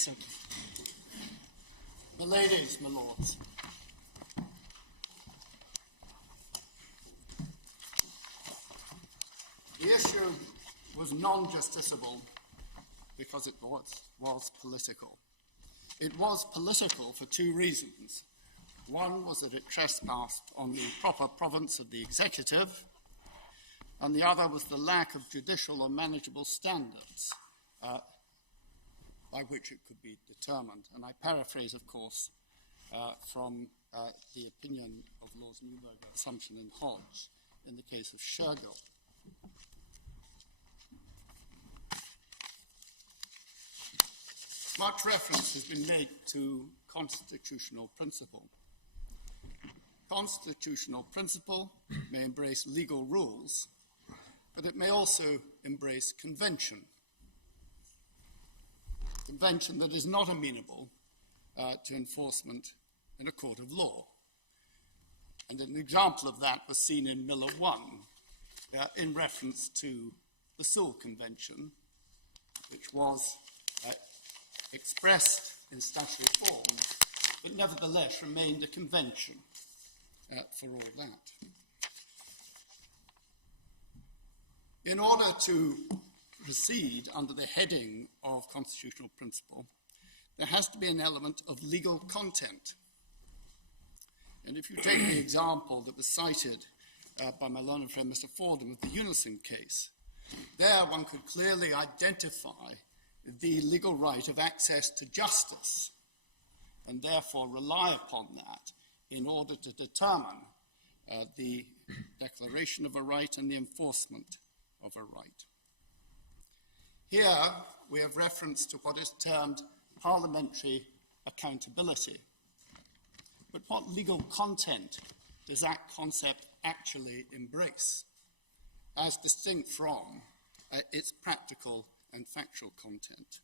So, my ladies, my lords, the issue was non-justiciable because it was political. It was political for two reasons. One was that it trespassed on the proper province of the executive, and the other was the lack of judicial or manageable standards by which it could be determined. And I paraphrase, of course, from the opinion of Laws Neuberger, Assumption and Hodge in the case of Shergill. Much reference has been made to constitutional principle. Constitutional principle may embrace legal rules, but it may also embrace convention. Convention that is not amenable to enforcement in a court of law. And an example of that was seen in Miller 1 in reference to the Sewell Convention, which was expressed in statutory form, but nevertheless remained a convention for all that. In order to proceed under the heading of constitutional principle, there has to be an element of legal content. And if you take the example that was cited by my learned friend Mr. Fordham of the Unison case, there one could clearly identify the legal right of access to justice and therefore rely upon that in order to determine the declaration of a right and the enforcement of a right. Here we have reference to what is termed parliamentary accountability. But what legal content does that concept actually embrace, as distinct from its practical and factual content?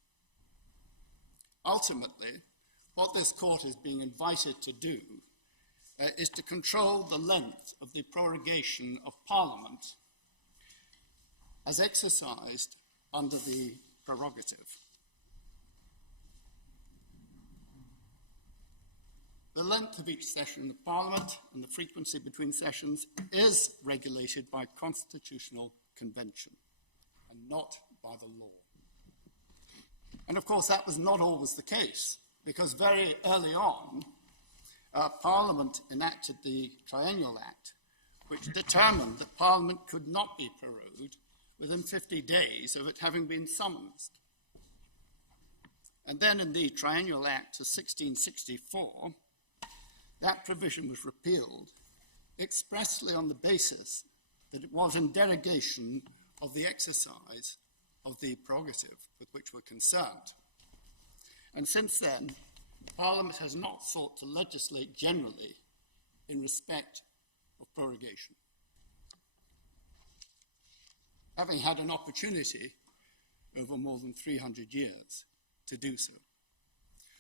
Ultimately, what this court is being invited to do is to control the length of the prorogation of Parliament as exercised under the prerogative. The length of each session of Parliament and the frequency between sessions is regulated by constitutional convention and not by the law. And of course, that was not always the case, because very early on, Parliament enacted the Triennial Act, which determined that Parliament could not be prorogued within 50 days of it having been summoned. And then in the Triennial Act of 1664, that provision was repealed expressly on the basis that it was in derogation of the exercise of the prerogative with which we're concerned. And since then, Parliament has not sought to legislate generally in respect of prorogation, having had an opportunity over more than 300 years to do so.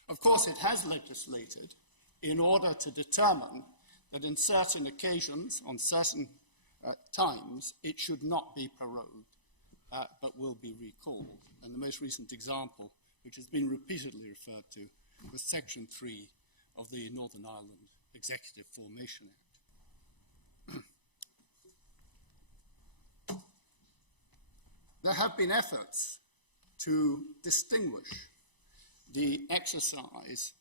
Of course, it has legislated in order to determine that in certain occasions, on certain times, it should not be prorogued, but will be recalled. And the most recent example, which has been repeatedly referred to, was Section 3 of the Northern Ireland Executive Formation Act. There have been efforts to distinguish the exercise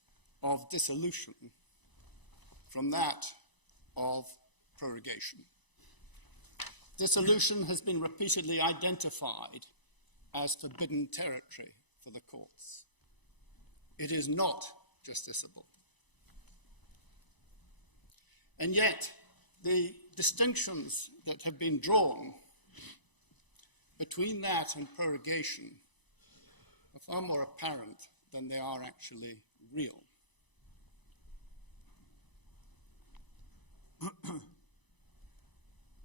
of dissolution from that of prorogation. Dissolution has been repeatedly identified as forbidden territory for the courts. It is not justiciable. And yet, the distinctions that have been drawn between that and prorogation are far more apparent than they are actually real.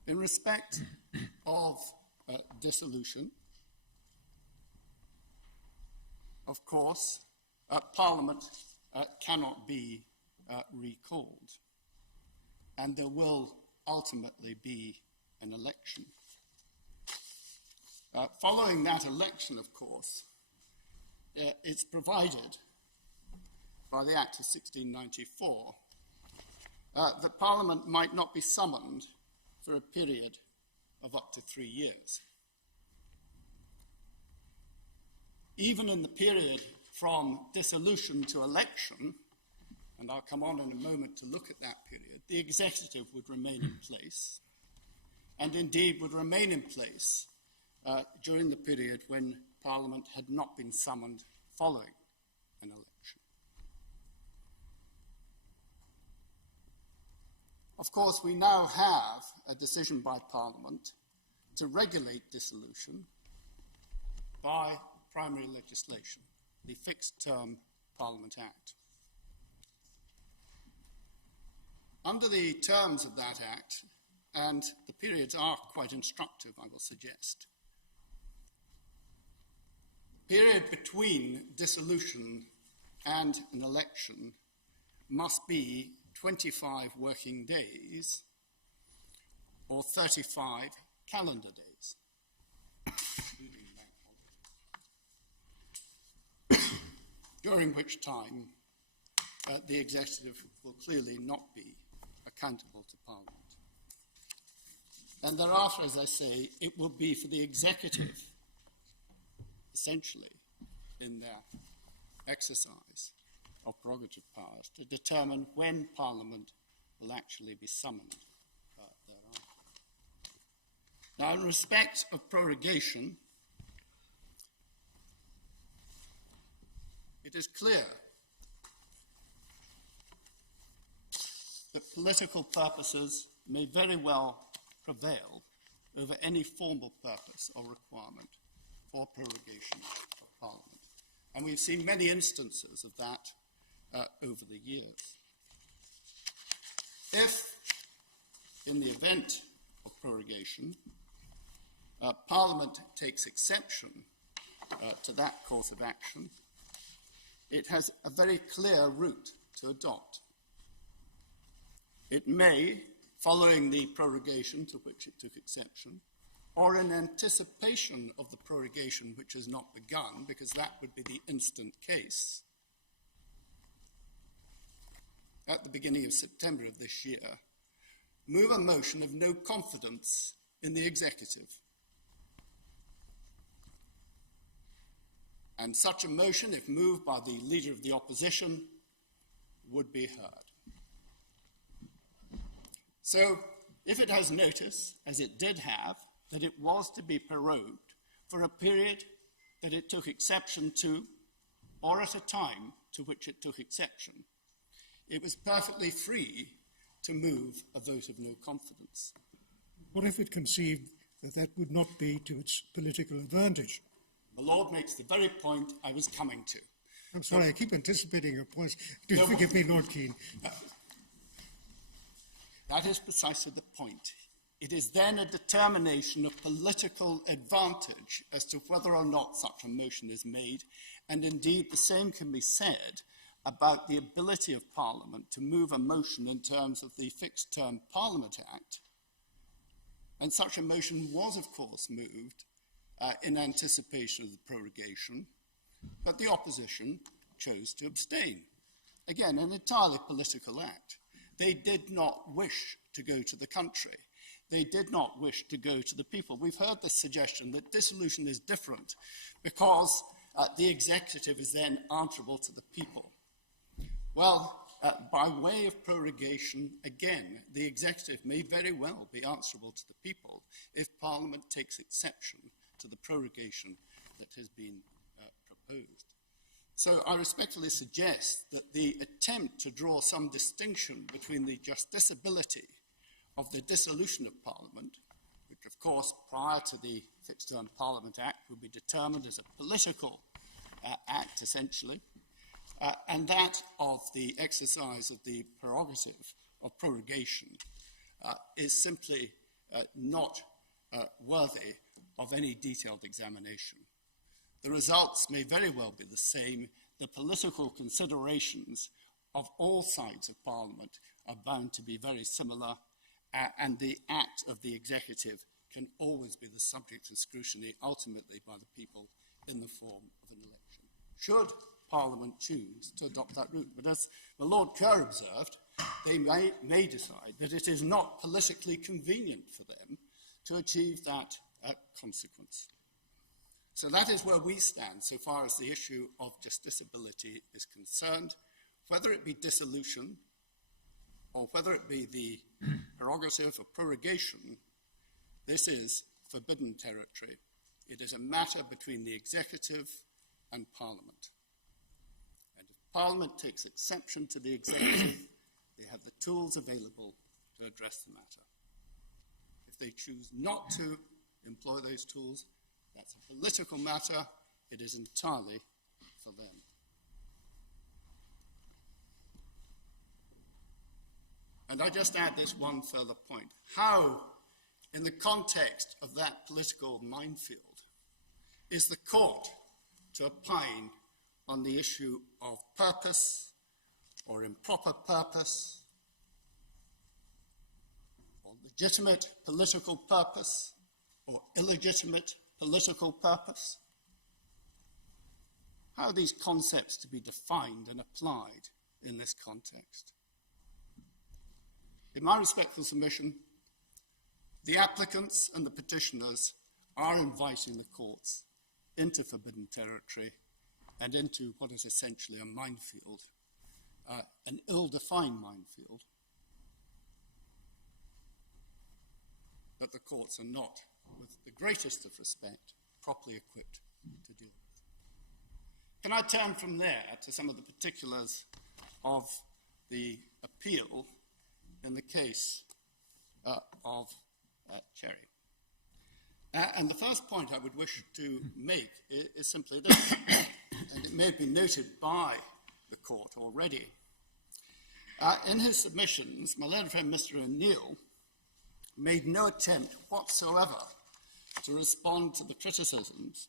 In respect of dissolution, of course, Parliament cannot be recalled, and there will ultimately be an election. Following that election, of course, it's provided by the Act of 1694 that Parliament might not be summoned for a period of up to 3 years. Even in the period from dissolution to election, and I'll come on in a moment to look at that period, the executive would remain in place, and indeed would remain in place during the period when Parliament had not been summoned following an election. Of course, we now have a decision by Parliament to regulate dissolution by primary legislation, the Fixed Term Parliament Act. Under the terms of that Act, and the periods are quite instructive, I will suggest, the period between dissolution and an election must be 25 working days or 35 calendar days. During which time the executive will clearly not be accountable to Parliament. And thereafter, as I say, it will be for the executive, essentially, in their exercise of prerogative powers, to determine when Parliament will actually be summoned thereafter. Now, in respect of prorogation, it is clear that political purposes may very well prevail over any formal purpose or requirement for prorogation of Parliament. And we've seen many instances of that over the years. If, in the event of prorogation, Parliament takes exception to that course of action, it has a very clear route to adopt. It may, following the prorogation to which it took exception, or in anticipation of the prorogation which has not begun, because that would be the instant case, at the beginning of September of this year, move a motion of no confidence in the executive. And such a motion, if moved by the Leader of the Opposition, would be heard. So, if it has notice, as it did have, that it was to be prorogued for a period that it took exception to, or at a time to which it took exception, it was perfectly free to move a vote of no confidence. What if it conceived that that would not be to its political advantage? The Lord makes the very point I was coming to. I'm sorry, I keep anticipating your points. Do forgive me, Lord Keane. That is precisely the point. It is then a determination of political advantage as to whether or not such a motion is made, and indeed the same can be said about the ability of Parliament to move a motion in terms of the Fixed Term Parliament Act. And such a motion was, of course, moved in anticipation of the prorogation, but the opposition chose to abstain. Again, an entirely political act. They did not wish to go to the country. They did not wish to go to the people. We've heard this suggestion that dissolution is different because the executive is then answerable to the people. Well, by way of prorogation, again, the executive may very well be answerable to the people if Parliament takes exception to the prorogation that has been proposed. So I respectfully suggest that the attempt to draw some distinction between the justiciability of the dissolution of Parliament, which of course prior to the Fixed Term Parliament Act would be determined as a political act essentially, and that of the exercise of the prerogative of prorogation is simply not worthy of any detailed examination. The results may very well be the same. The political considerations of all sides of Parliament are bound to be very similar, and the act of the executive can always be the subject of scrutiny, ultimately by the people, in the form of an election. should Parliament choose to adopt that route. But as the Lord Kerr observed, they may decide that it is not politically convenient for them to achieve that consequence. So that is where we stand so far as the issue of justiciability is concerned, whether it be dissolution or whether it be the prerogative of prorogation. This is forbidden territory. It is a matter between the executive and Parliament. And if Parliament takes exception to the executive, they have the tools available to address the matter. If they choose not to employ those tools, that's a political matter. It is entirely for them. And I just add this one further point. How, in the context of that political minefield, is the court to opine on the issue of purpose or improper purpose, or legitimate political purpose or illegitimate political purpose? How are these concepts to be defined and applied in this context? In my respectful submission, the applicants and the petitioners are inviting the courts into forbidden territory and into what is essentially a minefield, an ill-defined minefield, that the courts are not, with the greatest of respect, properly equipped to deal with. Can I turn from there to some of the particulars of the appeal in the case of Cherry? And the first point I would wish to make is simply this, and it may have been noted by the court already. In his submissions, my learned friend Mr. O'Neill made no attempt whatsoever to respond to the criticisms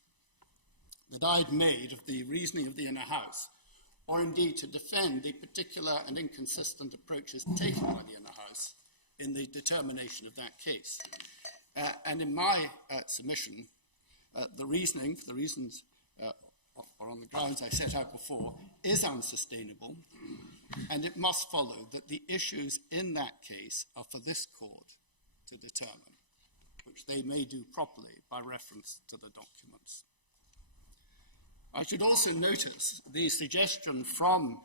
that I'd made of the reasoning of the Inner House, or indeed to defend the particular and inconsistent approaches taken by the Inner House in the determination of that case. And in my submission, the reasoning, for the reasons or on the grounds I set out before, is unsustainable, and it must follow that the issues in that case are for this court to determine, which they may do properly by reference to the documents. I should also notice the suggestion from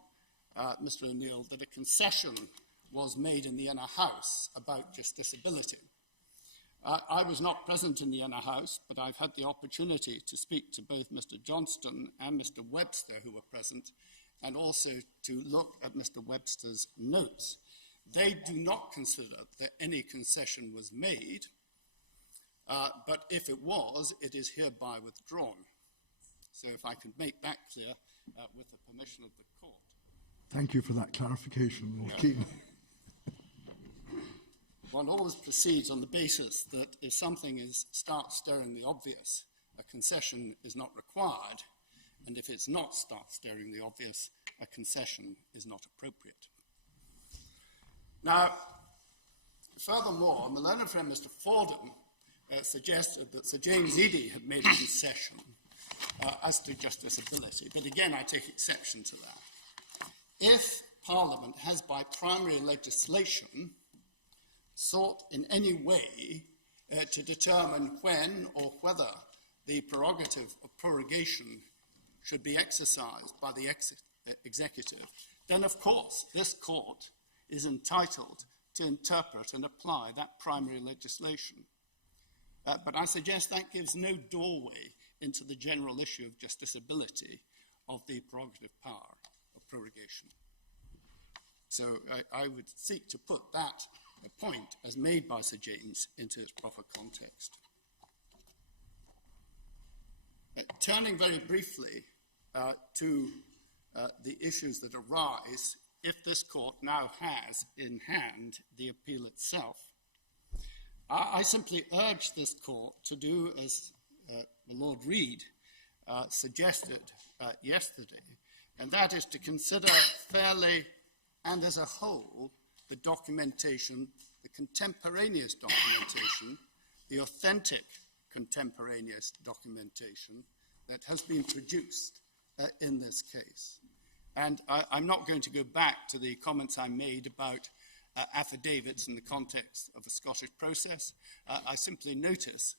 Mr. O'Neill that a concession was made in the Inner House about justiciability. I was not present in the Inner House, but I've had the opportunity to speak to both Mr. Johnston and Mr. Webster, who were present, and also to look at Mr. Webster's notes. They do not consider that any concession was made, but if it was, it is hereby withdrawn. So if I could make that clear with the permission of the court. Thank you for that clarification, Lord Keating. One always proceeds on the basis that if something starts staring the obvious, a concession is not required, and if it's not starts staring the obvious, a concession is not appropriate. Now, furthermore, my learned friend Mr. Fordham suggested that Sir James Eadie had made a concession as to justiciability, but again I take exception to that. If Parliament has by primary legislation sought in any way to determine when or whether the prerogative of prorogation should be exercised by the executive, then of course this court is entitled to interpret and apply that primary legislation. But I suggest that gives no doorway into the general issue of justiciability of the prerogative power of prorogation. So I would seek to put that point, as made by Sir James, into its proper context. Turning very briefly to the issues that arise if this court now has in hand the appeal itself, I simply urge this court to do as Lord Reid suggested yesterday, and that is to consider fairly and as a whole the documentation, the contemporaneous documentation, the authentic contemporaneous documentation that has been produced in this case. And I'm not going to go back to the comments I made about affidavits in the context of a Scottish process. I simply notice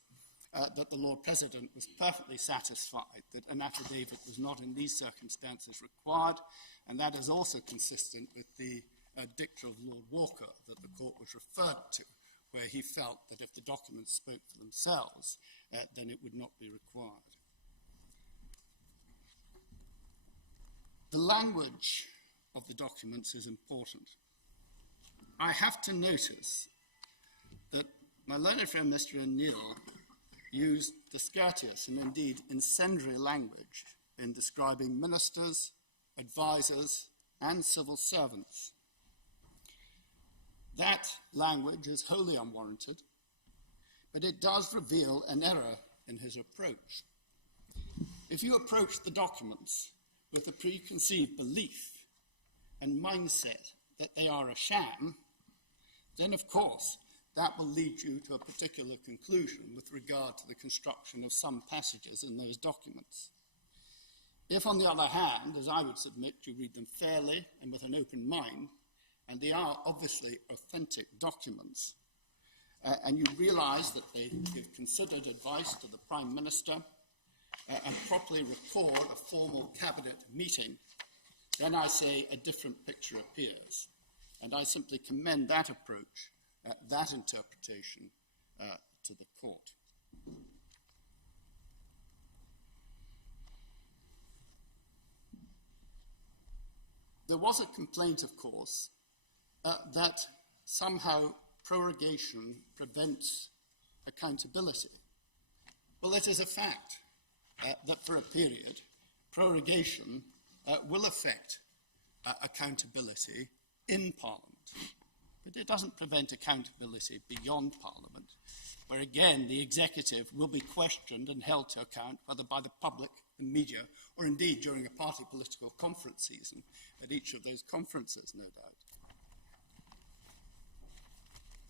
that the Lord President was perfectly satisfied that an affidavit was not in these circumstances required, and that is also consistent with the dicta of Lord Walker that the court was referred to, where he felt that if the documents spoke for themselves, then it would not be required. The language of the documents is important. I have to notice that my learned friend Mr. O'Neill used discourteous and indeed incendiary language in describing ministers, advisors, and civil servants. That language is wholly unwarranted, but it does reveal an error in his approach. If you approach the documents with a preconceived belief and mindset that they are a sham, then of course that will lead you to a particular conclusion with regard to the construction of some passages in those documents. If, on the other hand, as I would submit, you read them fairly and with an open mind, and they are obviously authentic documents, and you realise that they give considered advice to the Prime Minister and properly record a formal cabinet meeting, then I say a different picture appears. And I simply commend that approach, that interpretation, to the court. There was a complaint, of course, that somehow prorogation prevents accountability. Well, it is a fact that for a period, prorogation will affect accountability in Parliament. But it doesn't prevent accountability beyond Parliament, where again the executive will be questioned and held to account, whether by the public, the media, or indeed during a party political conference season at each of those conferences, no doubt.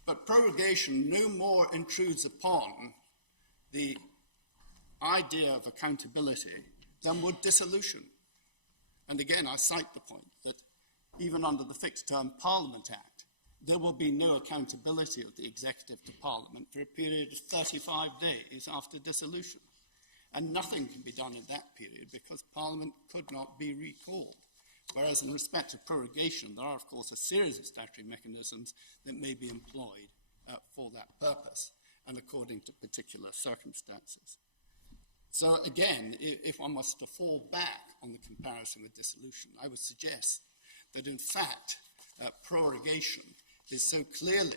But prorogation no more intrudes upon the idea of accountability than would dissolution. And again, I cite the point that even under the Fixed Term Parliament Act, there will be no accountability of the executive to Parliament for a period of 35 days after dissolution. And nothing can be done in that period because Parliament could not be recalled. Whereas in respect of prorogation, there are, of course, a series of statutory mechanisms that may be employed for that purpose and according to particular circumstances. So again, if one was to fall back on the comparison with dissolution, I would suggest that in fact prorogation is so clearly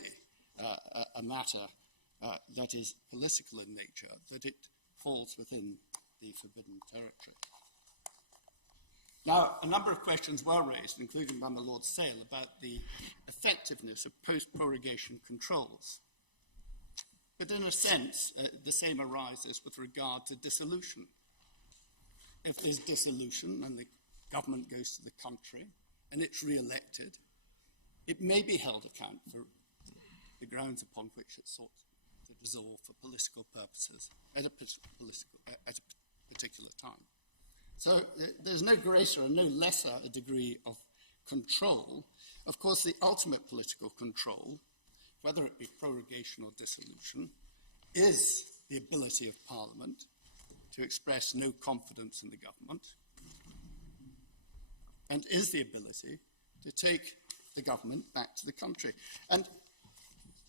a matter that is political in nature that it falls within the forbidden territory. Now, a number of questions were raised, including by my Lord Sale, about the effectiveness of post-prorogation controls. But in a sense, the same arises with regard to dissolution. If there's dissolution and the government goes to the country and it's re-elected, it may be held account for the grounds upon which it sought to dissolve for political purposes at a particular time. So there's no greater and no lesser a degree of control. Of course, the ultimate political control, whether it be prorogation or dissolution, is the ability of Parliament to express no confidence in the government, and is the ability to take the government back to the country. And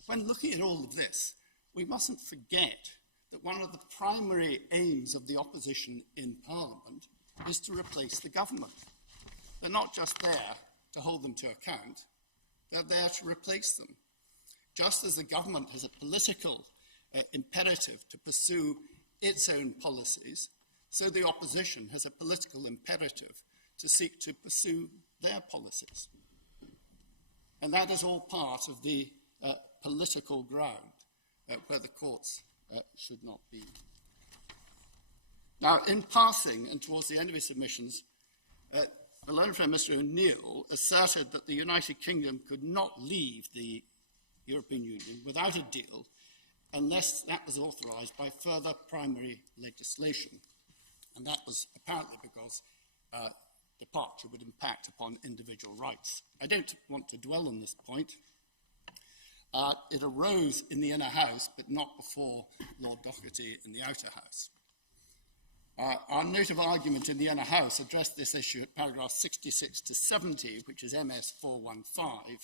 when looking at all of this, we mustn't forget that one of the primary aims of the opposition in Parliament is to replace the government. They're not just there to hold them to account, they're there to replace them. Just as the government has a political imperative to pursue its own policies, so the opposition has a political imperative to seek to pursue their policies. And that is all part of the political ground where the courts should not be. Now, in passing, and towards the end of his submissions, the learned friend Mr. O'Neill asserted that the United Kingdom could not leave the European Union without a deal unless that was authorised by further primary legislation. And that was apparently because departure would impact upon individual rights. I don't want to dwell on this point. It arose in the inner house, but not before Lord Doherty in the outer house. Our note of argument in the inner house addressed this issue at paragraph 66 to 70, which is MS 415.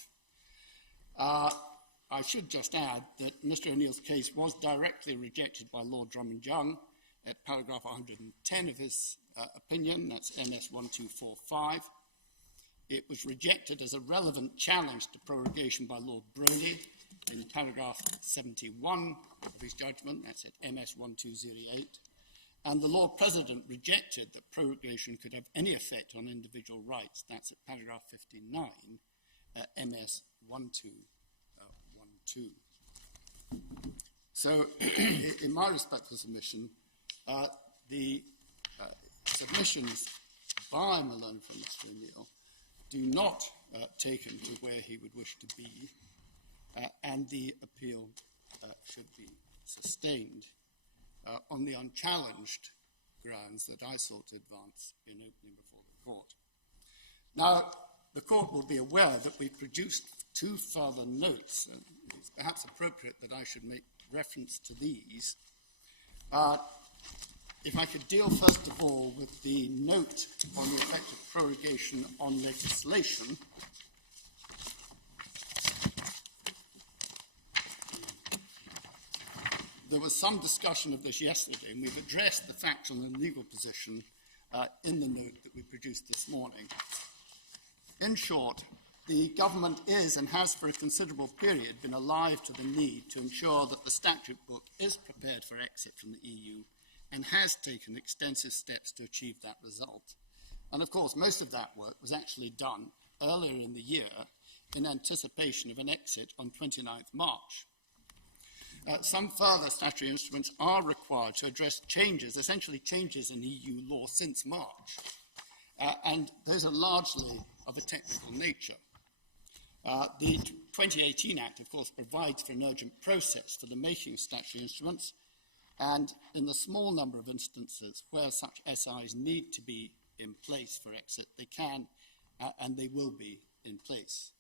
I should just add that Mr. O'Neill's case was directly rejected by Lord Drummond-Young at paragraph 110 of his opinion, that's MS 1245. It was rejected as a relevant challenge to prorogation by Lord Brodie in paragraph 71 of his judgment, that's at MS 1208. And the Lord President rejected that prorogation could have any effect on individual rights, that's at paragraph 59, MS 1212. So, in my respectful submission, the submissions by Malone from Mr. O'Neill do not take him to where he would wish to be, and the appeal should be sustained on the unchallenged grounds that I sought to advance in opening before the court. Now, the court will be aware that we've produced two further notes, and it's perhaps appropriate that I should make reference to these. If I could deal first of all with the note on the effect of prorogation on legislation. There was some discussion of this yesterday, and we've addressed the factual and legal position in the note that we produced this morning. In short, the government is and has for a considerable period been alive to the need to ensure that the statute book is prepared for exit from the EU and has taken extensive steps to achieve that result. And of course, most of that work was actually done earlier in the year in anticipation of an exit on 29th March. Some further statutory instruments are required to address changes, essentially changes in EU law since March, and those are largely of a technical nature. The 2018 Act, of course, provides for an urgent process for the making of statutory instruments, and in the small number of instances where such SIs need to be in place for exit, they can and they will be in place.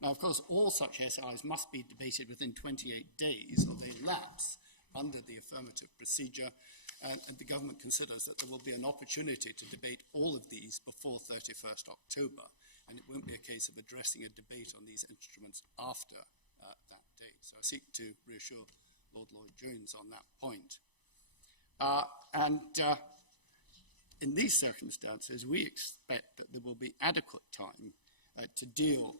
Now, of course, all such SIs must be debated within 28 days or they lapse under the affirmative procedure, and the government considers that there will be an opportunity to debate all of these before 31st October, and it won't be a case of addressing a debate on these instruments after that date. So I seek to reassure Lord Lloyd-Jones on that point. In these circumstances, we expect that there will be adequate time to deal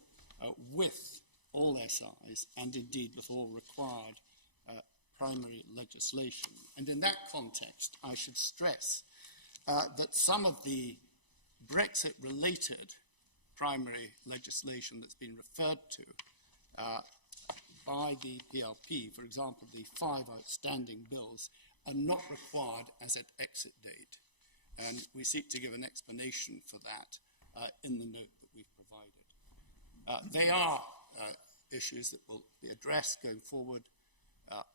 with all SIs and indeed with all required primary legislation. And in that context, I should stress that some of the Brexit-related primary legislation that's been referred to by the PLP, for example, the 5 outstanding bills, are not required as at exit date. And we seek to give an explanation for that in the note that we've provided. They are issues that will be addressed going forward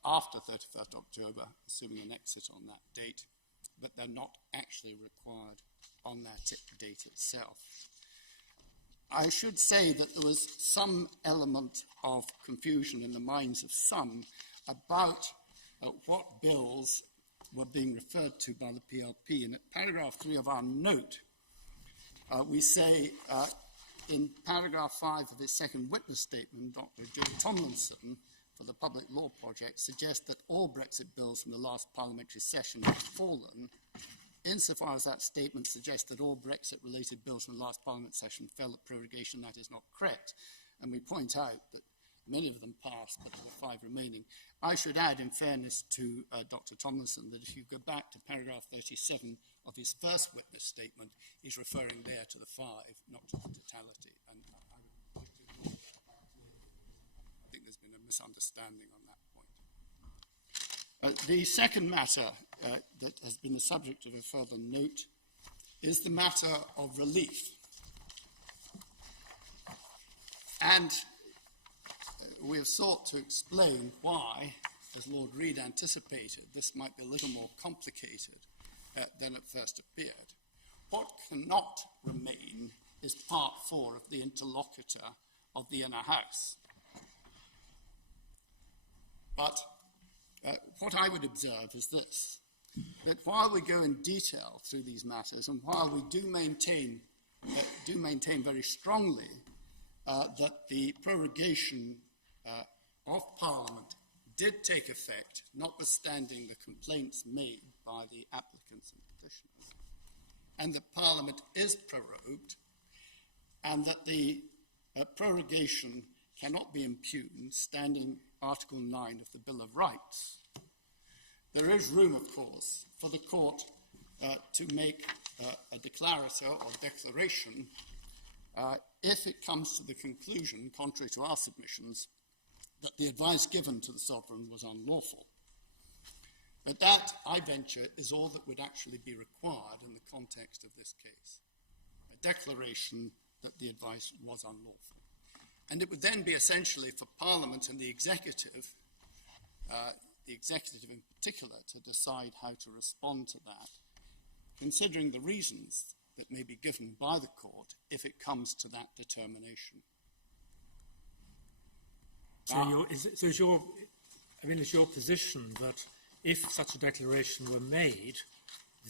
after 31st October, assuming an exit on that date, but they're not actually required on that date itself. I should say that there was some element of confusion in the minds of some about what bills were being referred to by the PLP. And at paragraph 3 of our note, we say in paragraph 5 of his second witness statement, Dr. Joe Tomlinson for the Public Law Project suggests that all Brexit bills from the last parliamentary session have fallen. Insofar as that statement suggests that all Brexit-related bills from the last Parliament session fell at prorogation, that is not correct. And we point out that many of them passed, but there were 5 remaining. I should add, in fairness to Dr. Tomlinson, that if you go back to paragraph 37 of his first witness statement, he's referring there to the 5, not to the totality. And I think there's been a misunderstanding on that point. The second matter that has been the subject of a further note is the matter of relief. And we have sought to explain why, as Lord Reid anticipated, this might be a little more complicated than it first appeared. what cannot remain is part 4 of the interlocutor of the inner house. But what I would observe is this, that while we go in detail through these matters, and while we do maintain very strongly that the prorogation of Parliament did take effect, notwithstanding the complaints made by the applicants and petitioners, and that Parliament is prorogued, and that the prorogation cannot be impugned, standing Article 9 of the Bill of Rights, there is room, of course, for the Court to make a declarator or declaration if it comes to the conclusion, contrary to our submissions, that the advice given to the Sovereign was unlawful. But that, I venture, is all that would actually be required in the context of this case, a declaration that the advice was unlawful. And it would then be essentially for Parliament and the executive in particular, to decide how to respond to that, considering the reasons that may be given by the Court if it comes to that determination. Is your position that if such a declaration were made,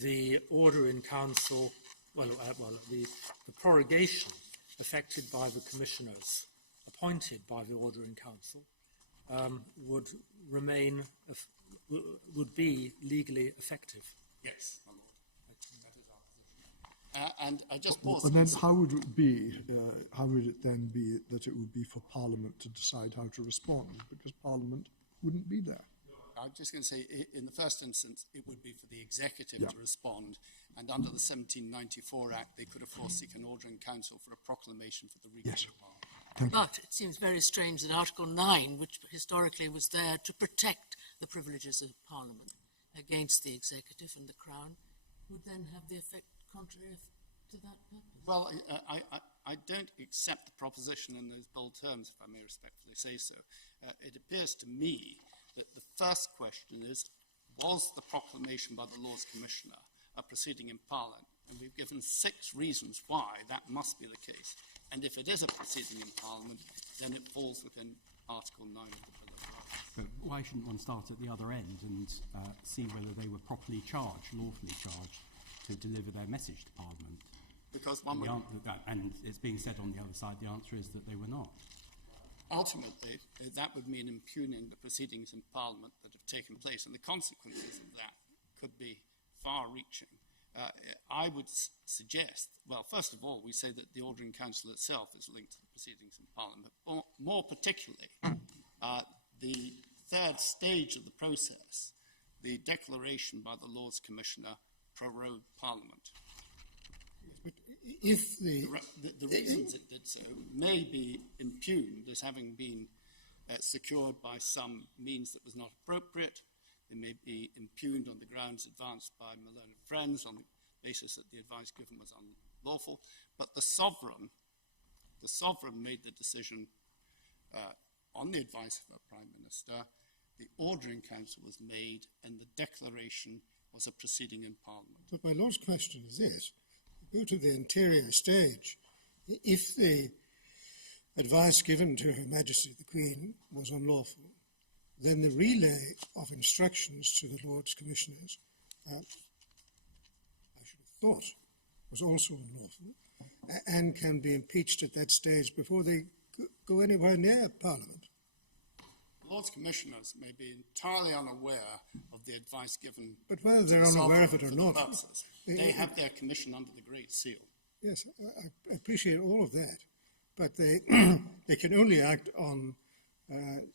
the order in council, the prorogation effected by the commissioners appointed by the order in council would be legally effective? Yes, my Lord. That is our position. And I just pause. And then how would it be? How would it then be that it would be for Parliament to decide how to respond? Because Parliament wouldn't be there. I'm just going to say, in the first instance, it would be for the executive to respond, and under the 1794 Act, they could, of course, seek an order in council for a proclamation for the recall of Parliament. But it seems very strange that Article 9, which historically was there to protect the privileges of Parliament against the executive and the Crown, would then have the effect contrary to that purpose. Well, I don't accept the proposition in those bold terms, if I may respectfully say so. It appears to me that the first question is, was the proclamation by the Lords Commissioner a proceeding in Parliament? And we've given 6 reasons why that must be the case. And if it is a proceeding in Parliament, then it falls within Article 9 of the Bill of Rights. But why shouldn't one start at the other end and see whether they were properly charged, lawfully charged, to deliver their message to Parliament? Because one would... And it's being said on the other side, the answer is that they were not. Ultimately, that would mean impugning the proceedings in Parliament that have taken place, and the consequences of that could be far-reaching. I would suggest, well, first of all, we say that the Order in Council itself is linked to the proceedings in Parliament, but more particularly, the third stage of the process, the declaration by the Lords Commissioner prorogued Parliament. But if the reasons it did so may be impugned as having been secured by some means that was not appropriate. They may be impugned on the grounds advanced by my learned friends on the basis that the advice given was unlawful. But the sovereign made the decision on the advice of our Prime Minister. The Order in Council was made, and the declaration was a proceeding in Parliament. But my Lord's question is this. Go to the interior stage. If the advice given to Her Majesty the Queen was unlawful, then the relay of instructions to the Lords Commissioners, I should have thought, was also unlawful and can be impeached at that stage before they go anywhere near Parliament. The Lords Commissioners may be entirely unaware of the advice given. But whether they're unaware of it or not, they have their commission under the Great Seal. Yes, I appreciate all of that, but they they can only act on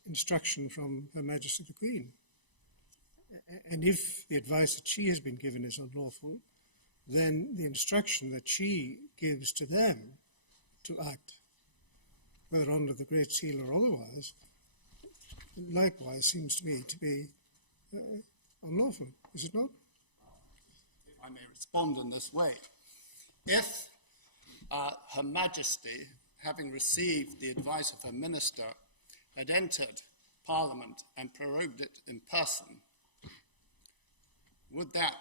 instruction from Her Majesty the Queen. And if the advice that she has been given is unlawful, then the instruction that she gives to them to act, whether under the Great Seal or otherwise, likewise seems to me to be unlawful, is it not? If I may respond in this way. If Her Majesty, having received the advice of her minister, had entered Parliament and prorogued it in person, would that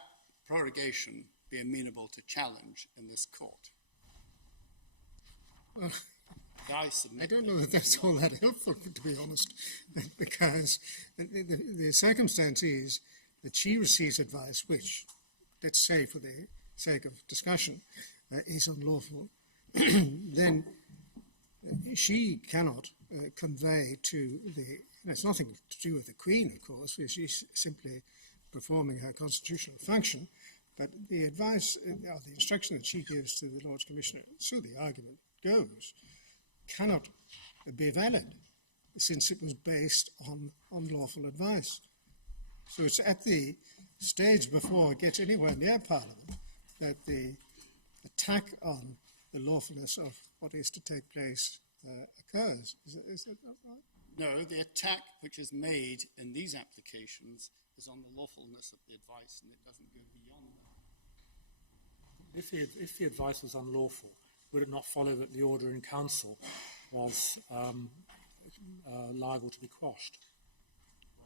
prorogation be amenable to challenge in this court. Well, I submit I don't know that that's all that helpful, to be honest, because the circumstance is that she receives advice which, let's say for the sake of discussion, is unlawful. Then she cannot convey to the, and it's nothing to do with the Queen, of course, she's simply performing her constitutional function, but the advice or the instruction that she gives to the Lords Commissioner, so the argument goes, cannot be valid since it was based on unlawful advice. So it's at the stage before it gets anywhere near Parliament that the attack on the lawfulness of what is to take place occurs. Is that not right? No, the attack which is made in these applications is on the lawfulness of the advice, and it doesn't go beyond that. If the advice was unlawful, would it not follow that the order in council was liable to be quashed?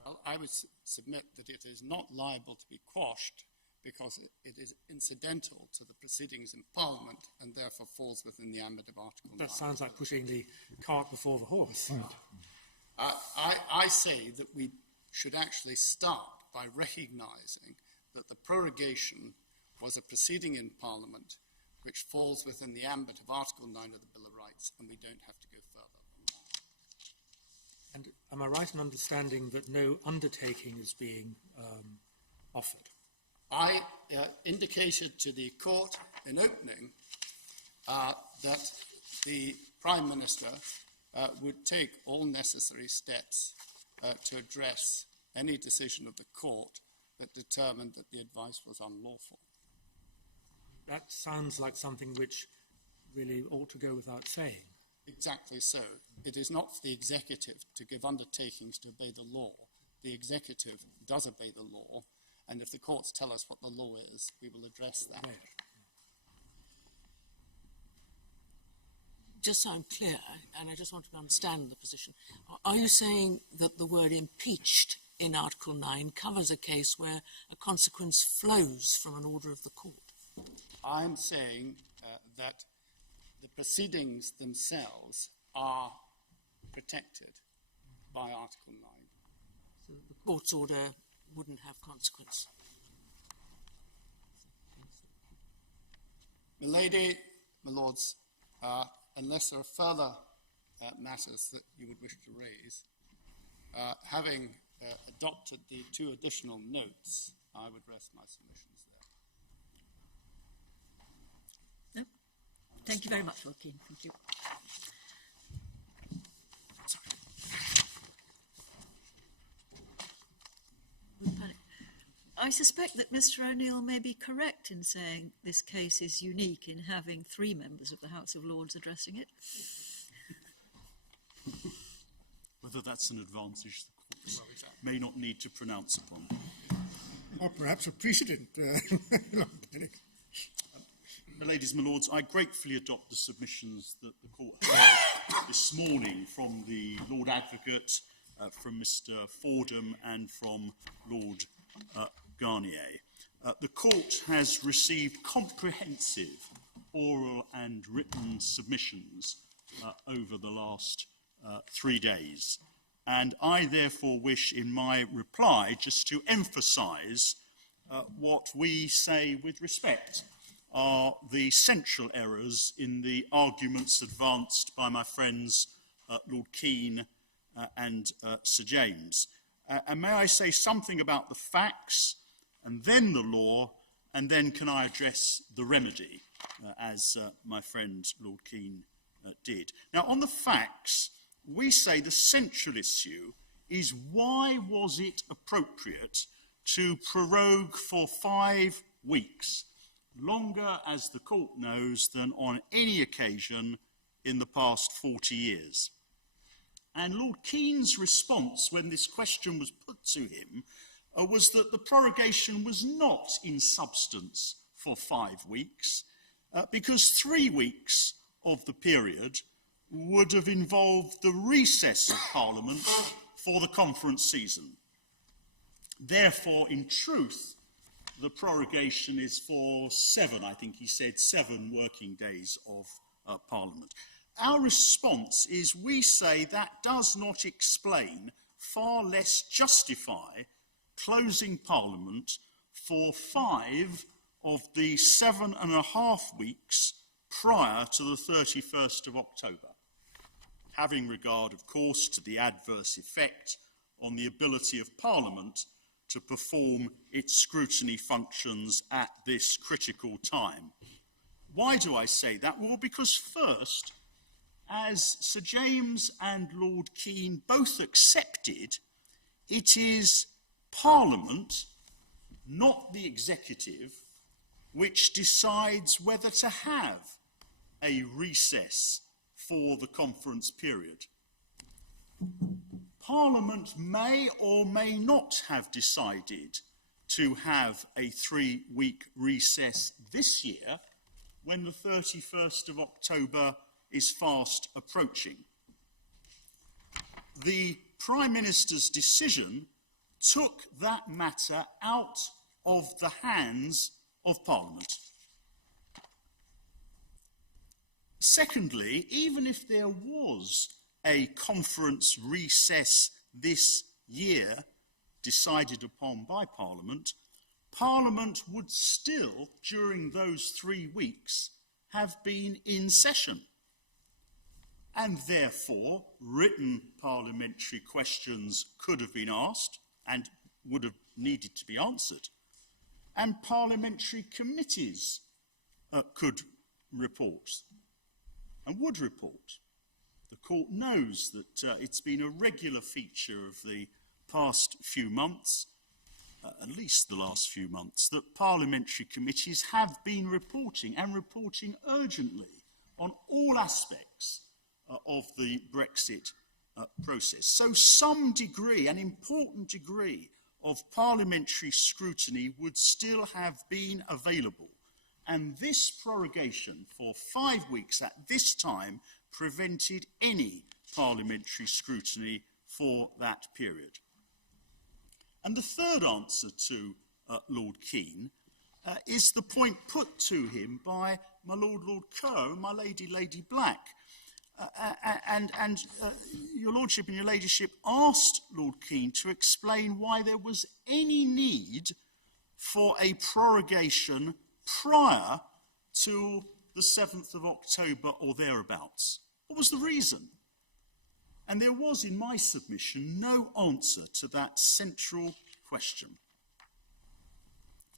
Well, I would submit that it is not liable to be quashed because it is incidental to the proceedings in Parliament and therefore falls within the ambit of Article 9. That sounds like putting the cart before the horse. I say that we should actually start by recognising that the prorogation was a proceeding in Parliament which falls within the ambit of Article 9 of the Bill of Rights, and we don't have to go further than that. And am I right in understanding that no undertaking is being offered? I indicated to the court in opening that the Prime Minister would take all necessary steps to address any decision of the court that determined that the advice was unlawful. That sounds like something which really ought to go without saying. Exactly so. It is not for the executive to give undertakings to obey the law. The executive does obey the law, and if the courts tell us what the law is, we will address that. Right. Just so I'm clear, and I just want to understand the position, are you saying that the word impeached in Article 9 covers a case where a consequence flows from an order of the court? I'm saying that the proceedings themselves are protected by Article 9. So the court's order wouldn't have consequence? My lady, my lords, unless there are further matters that you would wish to raise, having adopted the 2 additional notes, I would rest my submissions there. No? Thank you very much, Lord Keane. Thank you. I suspect that Mr. O'Neill may be correct in saying this case is unique in having 3 members of the House of Lords addressing it. Whether that's an advantage the courts may not need to pronounce upon. Or perhaps a precedent. My ladies, my lords, I gratefully adopt the submissions that the court heard this morning from the Lord Advocate, from Mr. Fordham and from Lord Garnier. The court has received comprehensive oral and written submissions over the last 3 days, and I therefore wish in my reply just to emphasise what we say with respect are the central errors in the arguments advanced by my friends Lord Keane and Sir James. And may I say something about the facts, and then the law, and then can I address the remedy, as my friend Lord Keane did. Now, on the facts, we say the central issue is why was it appropriate to prorogue for 5 weeks, longer, as the court knows, than on any occasion in the past 40 years. And Lord Keane's response when this question was put to him was that the prorogation was not in substance for 5 weeks, because 3 weeks of the period would have involved the recess of Parliament for the conference season. Therefore, in truth, the prorogation is for 7, I think he said, 7 working days of Parliament. Our response is we say that does not explain, far less justify, closing Parliament for 5 of the 7.5 weeks prior to the 31st of October, having regard, of course, to the adverse effect on the ability of Parliament to perform its scrutiny functions at this critical time. Why do I say that? Well, because first, as Sir James and Lord Keane both accepted, it is Parliament, not the executive, which decides whether to have a recess for the conference period. Parliament may or may not have decided to have a 3-week recess this year when the 31st of October is fast approaching. The Prime Minister's decision took that matter out of the hands of Parliament. Secondly, even if there was a conference recess this year decided upon by Parliament, Parliament would still, during those 3 weeks, have been in session. And therefore, written parliamentary questions could have been asked and would have needed to be answered. And parliamentary committees could report and would report. The court knows that it's been a regular feature of the past few months, at least the last few months, that parliamentary committees have been reporting and reporting urgently on all aspects of the Brexit process. So some degree, an important degree, of parliamentary scrutiny would still have been available. And this prorogation for 5 weeks at this time prevented any parliamentary scrutiny for that period. And the third answer to Lord Keane is the point put to him by my Lord Kerr and my Lady Black. Your Lordship and your Ladyship asked Lord Keane to explain why there was any need for a prorogation prior to the 7th of October or thereabouts. What was the reason? And there was, in my submission, no answer to that central question.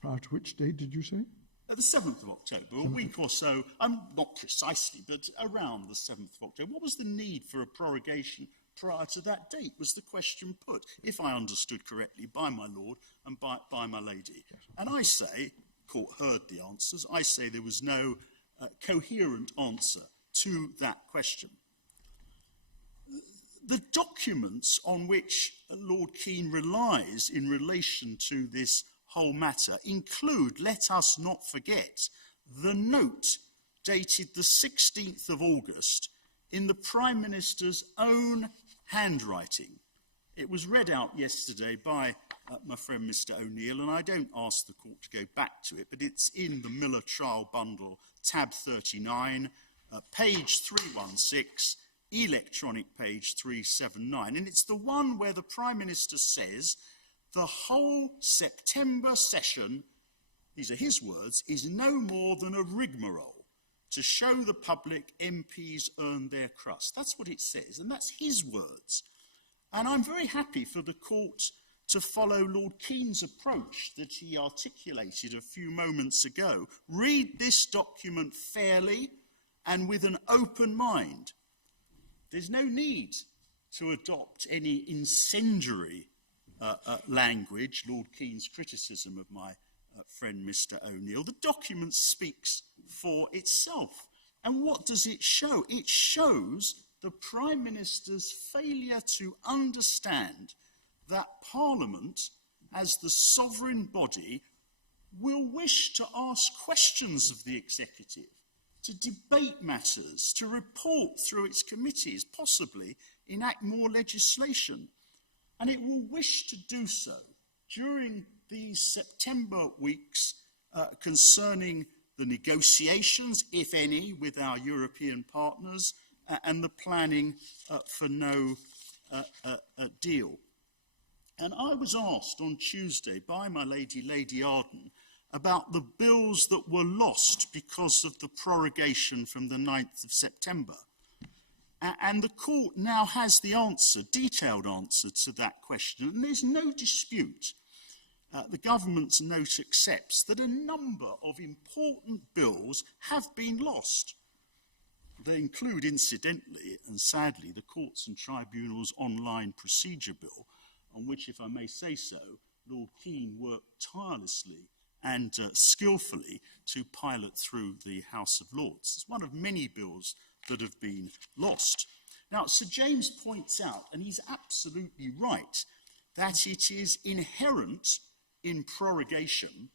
Prior to which date did you say? At the 7th of October, a week or so, not precisely, but around the 7th of October. What was the need for a prorogation prior to that date, was the question put, if I understood correctly, by my Lord and by my Lady. And I say, court heard the answers, I say there was no coherent answer to that question. The documents on which Lord Keane relies in relation to this whole matter include, let us not forget, the note dated the 16th of August in the Prime Minister's own handwriting. It was read out yesterday by my friend Mr. O'Neill, and I don't ask the court to go back to it, but it's in the Miller Trial Bundle, tab 39, page 316, electronic page 379. And it's the one where the Prime Minister says the whole September session, these are his words, is no more than a rigmarole to show the public MPs earned their crust. That's what it says, and that's his words. And I'm very happy for the court to follow Lord Keane's approach that he articulated a few moments ago. Read this document fairly and with an open mind. There's no need to adopt any incendiary language, Lord Keane's criticism of my friend Mr. O'Neill. The document speaks for itself. And what does it show? It shows the Prime Minister's failure to understand that Parliament, as the sovereign body, will wish to ask questions of the executive, to debate matters, to report through its committees, possibly enact more legislation. And it will wish to do so during these September weeks concerning the negotiations, if any, with our European partners and the planning for no deal. And I was asked on Tuesday by my lady, Lady Arden, about the bills that were lost because of the prorogation from the 9th of September. And the court now has the answer, detailed answer to that question. And there's no dispute. The government's note accepts that a number of important bills have been lost. They include, incidentally and sadly, the Courts and Tribunals Online Procedure Bill, on which, if I may say so, Lord Keane worked tirelessly and skillfully to pilot through the House of Lords. It's one of many bills that have been lost. Now, Sir James points out, and he's absolutely right, that it is inherent in prorogation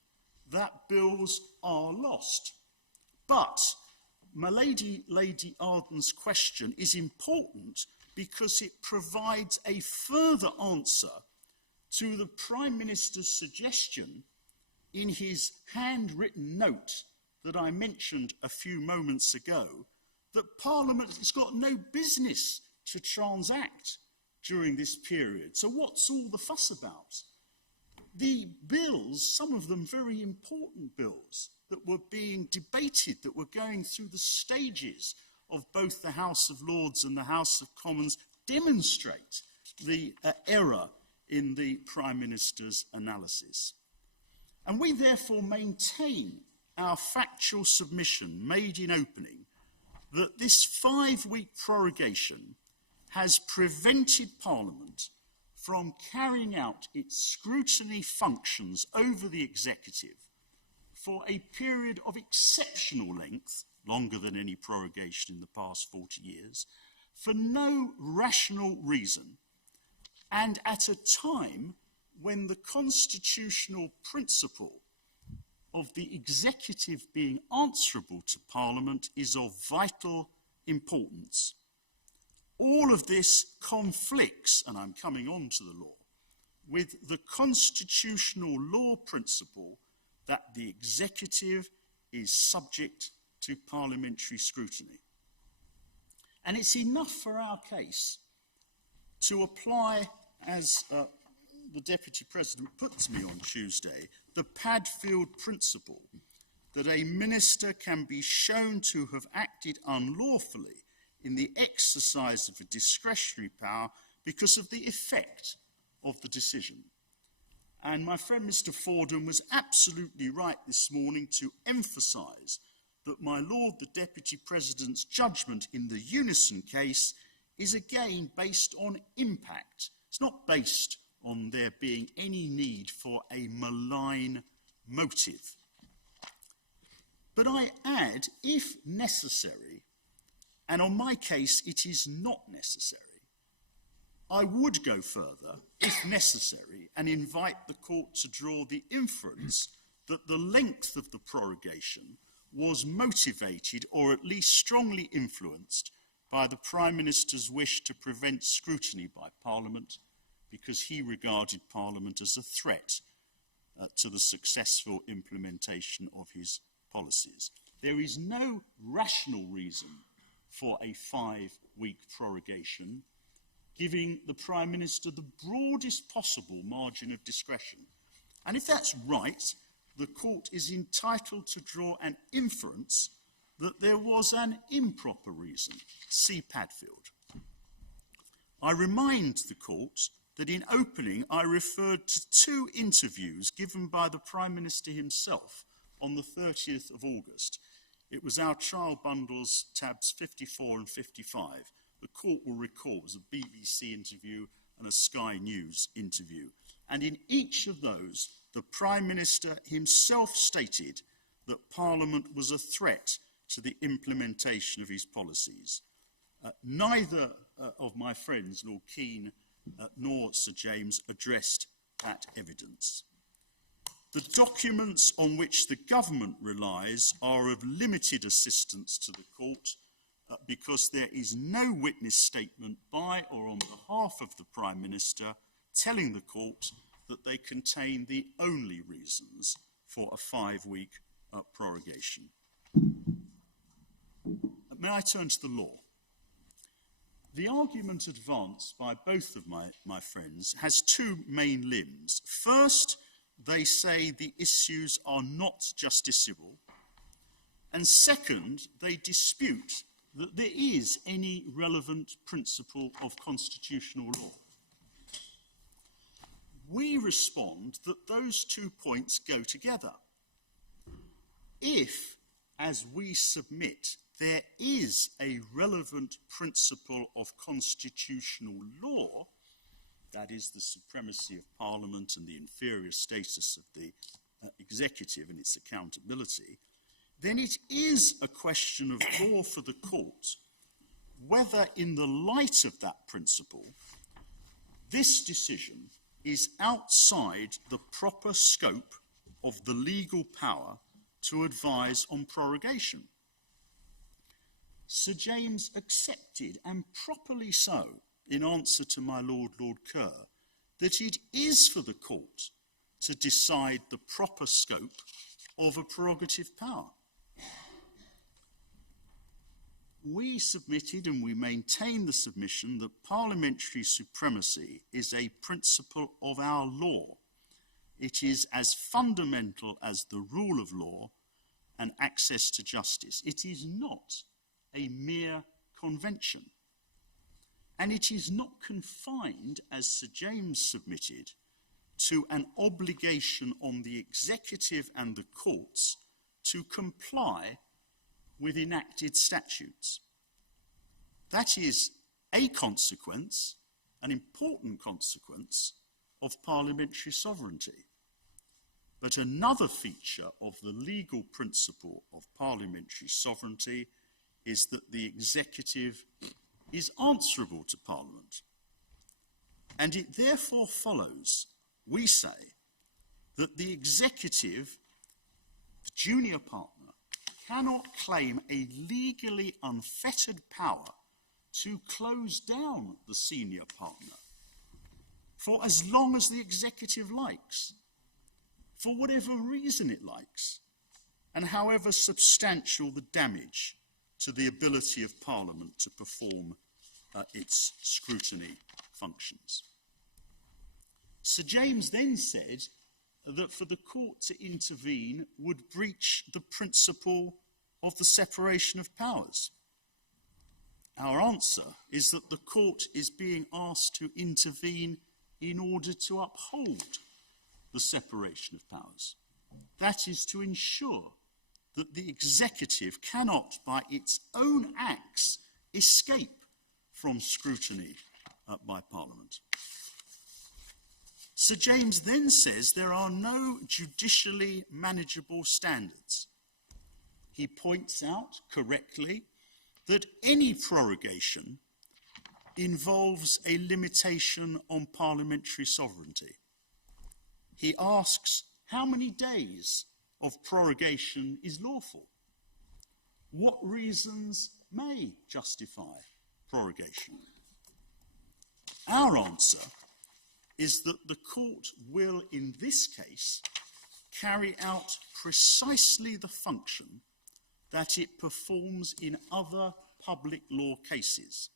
that bills are lost. But my lady, Lady Arden's question is important because it provides a further answer to the Prime Minister's suggestion in his handwritten note that I mentioned a few moments ago, that Parliament has got no business to transact during this period. So what's all the fuss about? The bills, some of them very important bills, that were being debated, that were going through the stages of both the House of Lords and the House of Commons, demonstrate the error in the Prime Minister's analysis. And we therefore maintain our factual submission made in opening that this 5-week prorogation has prevented Parliament from carrying out its scrutiny functions over the executive for a period of exceptional length, longer than any prorogation in the past 40 years, for no rational reason, and at a time when the constitutional principle of the executive being answerable to Parliament is of vital importance. All of this conflicts, and I'm coming on to the law, with the constitutional law principle that the executive is subject to parliamentary scrutiny. And it's enough for our case to apply, as the Deputy President put to me on Tuesday, the Padfield principle that a minister can be shown to have acted unlawfully in the exercise of a discretionary power because of the effect of the decision. And my friend Mr. Fordham was absolutely right this morning to emphasise that my Lord the Deputy President's judgment in the Unison case is again based on impact. It's not based on there being any need for a malign motive. But I add, if necessary, and on my case it is not necessary, I would go further, if necessary, and invite the court to draw the inference that the length of the prorogation was motivated, or at least strongly influenced, by the Prime Minister's wish to prevent scrutiny by Parliament, because he regarded Parliament as a threat to the successful implementation of his policies. There is no rational reason for a 5-week prorogation, giving the Prime Minister the broadest possible margin of discretion. And if that's right, the court is entitled to draw an inference that there was an improper reason. See Padfield. I remind the court that in opening I referred to 2 interviews given by the Prime Minister himself on the 30th of August. It was our trial bundles tabs 54 and 55. The court will recall it was a BBC interview and a Sky News interview. And in each of those, the Prime Minister himself stated that Parliament was a threat to the implementation of his policies. Neither of my friends, Lord Keane nor Sir James, addressed that evidence. The documents on which the government relies are of limited assistance to the court because there is no witness statement by or on behalf of the Prime Minister telling the court that they contain the only reasons for a 5-week prorogation. May I turn to the law? The argument advanced by both of my friends has two main limbs. First, they say the issues are not justiciable. And second, they dispute that there is any relevant principle of constitutional law. We respond that those 2 points go together. If, as we submit, there is a relevant principle of constitutional law, that is the supremacy of Parliament and the inferior status of the executive and its accountability, then it is a question of law for the court whether, in the light of that principle, this decision is outside the proper scope of the legal power to advise on prorogation. Sir James accepted, and properly so, in answer to my Lord Kerr, that it is for the court to decide the proper scope of a prerogative power. We submitted, and we maintain the submission, that parliamentary supremacy is a principle of our law. It is as fundamental as the rule of law and access to justice. It is not a mere convention. And it is not confined, as Sir James submitted, to an obligation on the executive and the courts to comply with enacted statutes. That is a consequence, an important consequence, of parliamentary sovereignty. But another feature of the legal principle of parliamentary sovereignty is that the executive is answerable to Parliament. And it therefore follows, we say, that the executive, the junior partner, cannot claim a legally unfettered power to close down the senior partner for as long as the executive likes, for whatever reason it likes, and however substantial the damage to the ability of Parliament to perform its scrutiny functions. Sir James then said that for the court to intervene would breach the principle of the separation of powers. Our answer is that the court is being asked to intervene in order to uphold the separation of powers. That is to ensure that the executive cannot, by its own acts, escape from scrutiny by Parliament. Sir James then says there are no judicially manageable standards. He points out correctly that any prorogation involves a limitation on parliamentary sovereignty. He asks how many days of prorogation is lawful? What reasons may justify prorogation? Our answer is that the court will, in this case, carry out precisely the function that it performs in other public law cases.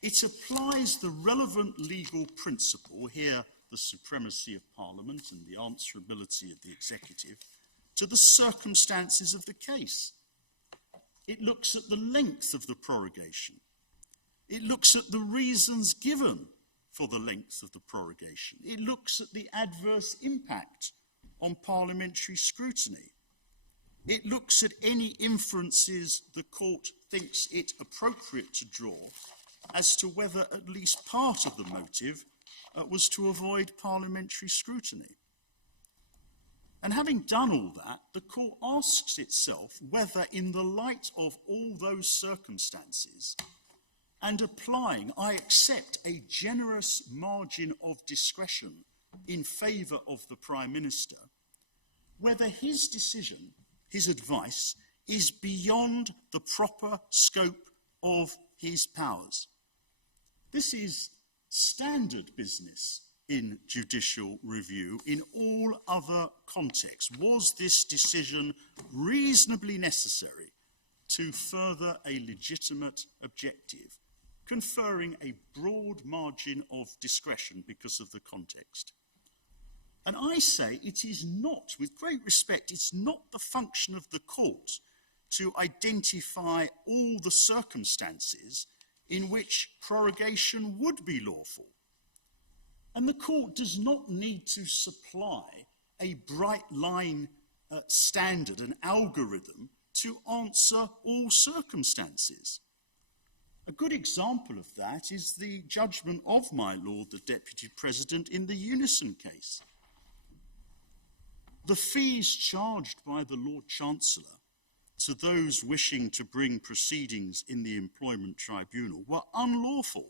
It applies the relevant legal principle, here the supremacy of Parliament and the answerability of the executive, to the circumstances of the case. It looks at the length of the prorogation. It looks at the reasons given for the length of the prorogation. It looks at the adverse impact on parliamentary scrutiny. It looks at any inferences the court thinks it appropriate to draw as to whether at least part of the motive was to avoid parliamentary scrutiny. And having done all that, the court asks itself whether, in the light of all those circumstances, and applying, I accept, a generous margin of discretion in favour of the Prime Minister, whether his decision, his advice, is beyond the proper scope of his powers. This is standard business in judicial review in all other contexts? Was this decision reasonably necessary to further a legitimate objective, conferring a broad margin of discretion because of the context? And I say it is not, with great respect, it's not the function of the court to identify all the circumstances in which prorogation would be lawful. And the court does not need to supply a bright line standard, an algorithm, to answer all circumstances. A good example of that is the judgment of my Lord the Deputy President in the Unison case. The fees charged by the Lord Chancellor to those wishing to bring proceedings in the Employment Tribunal were unlawful,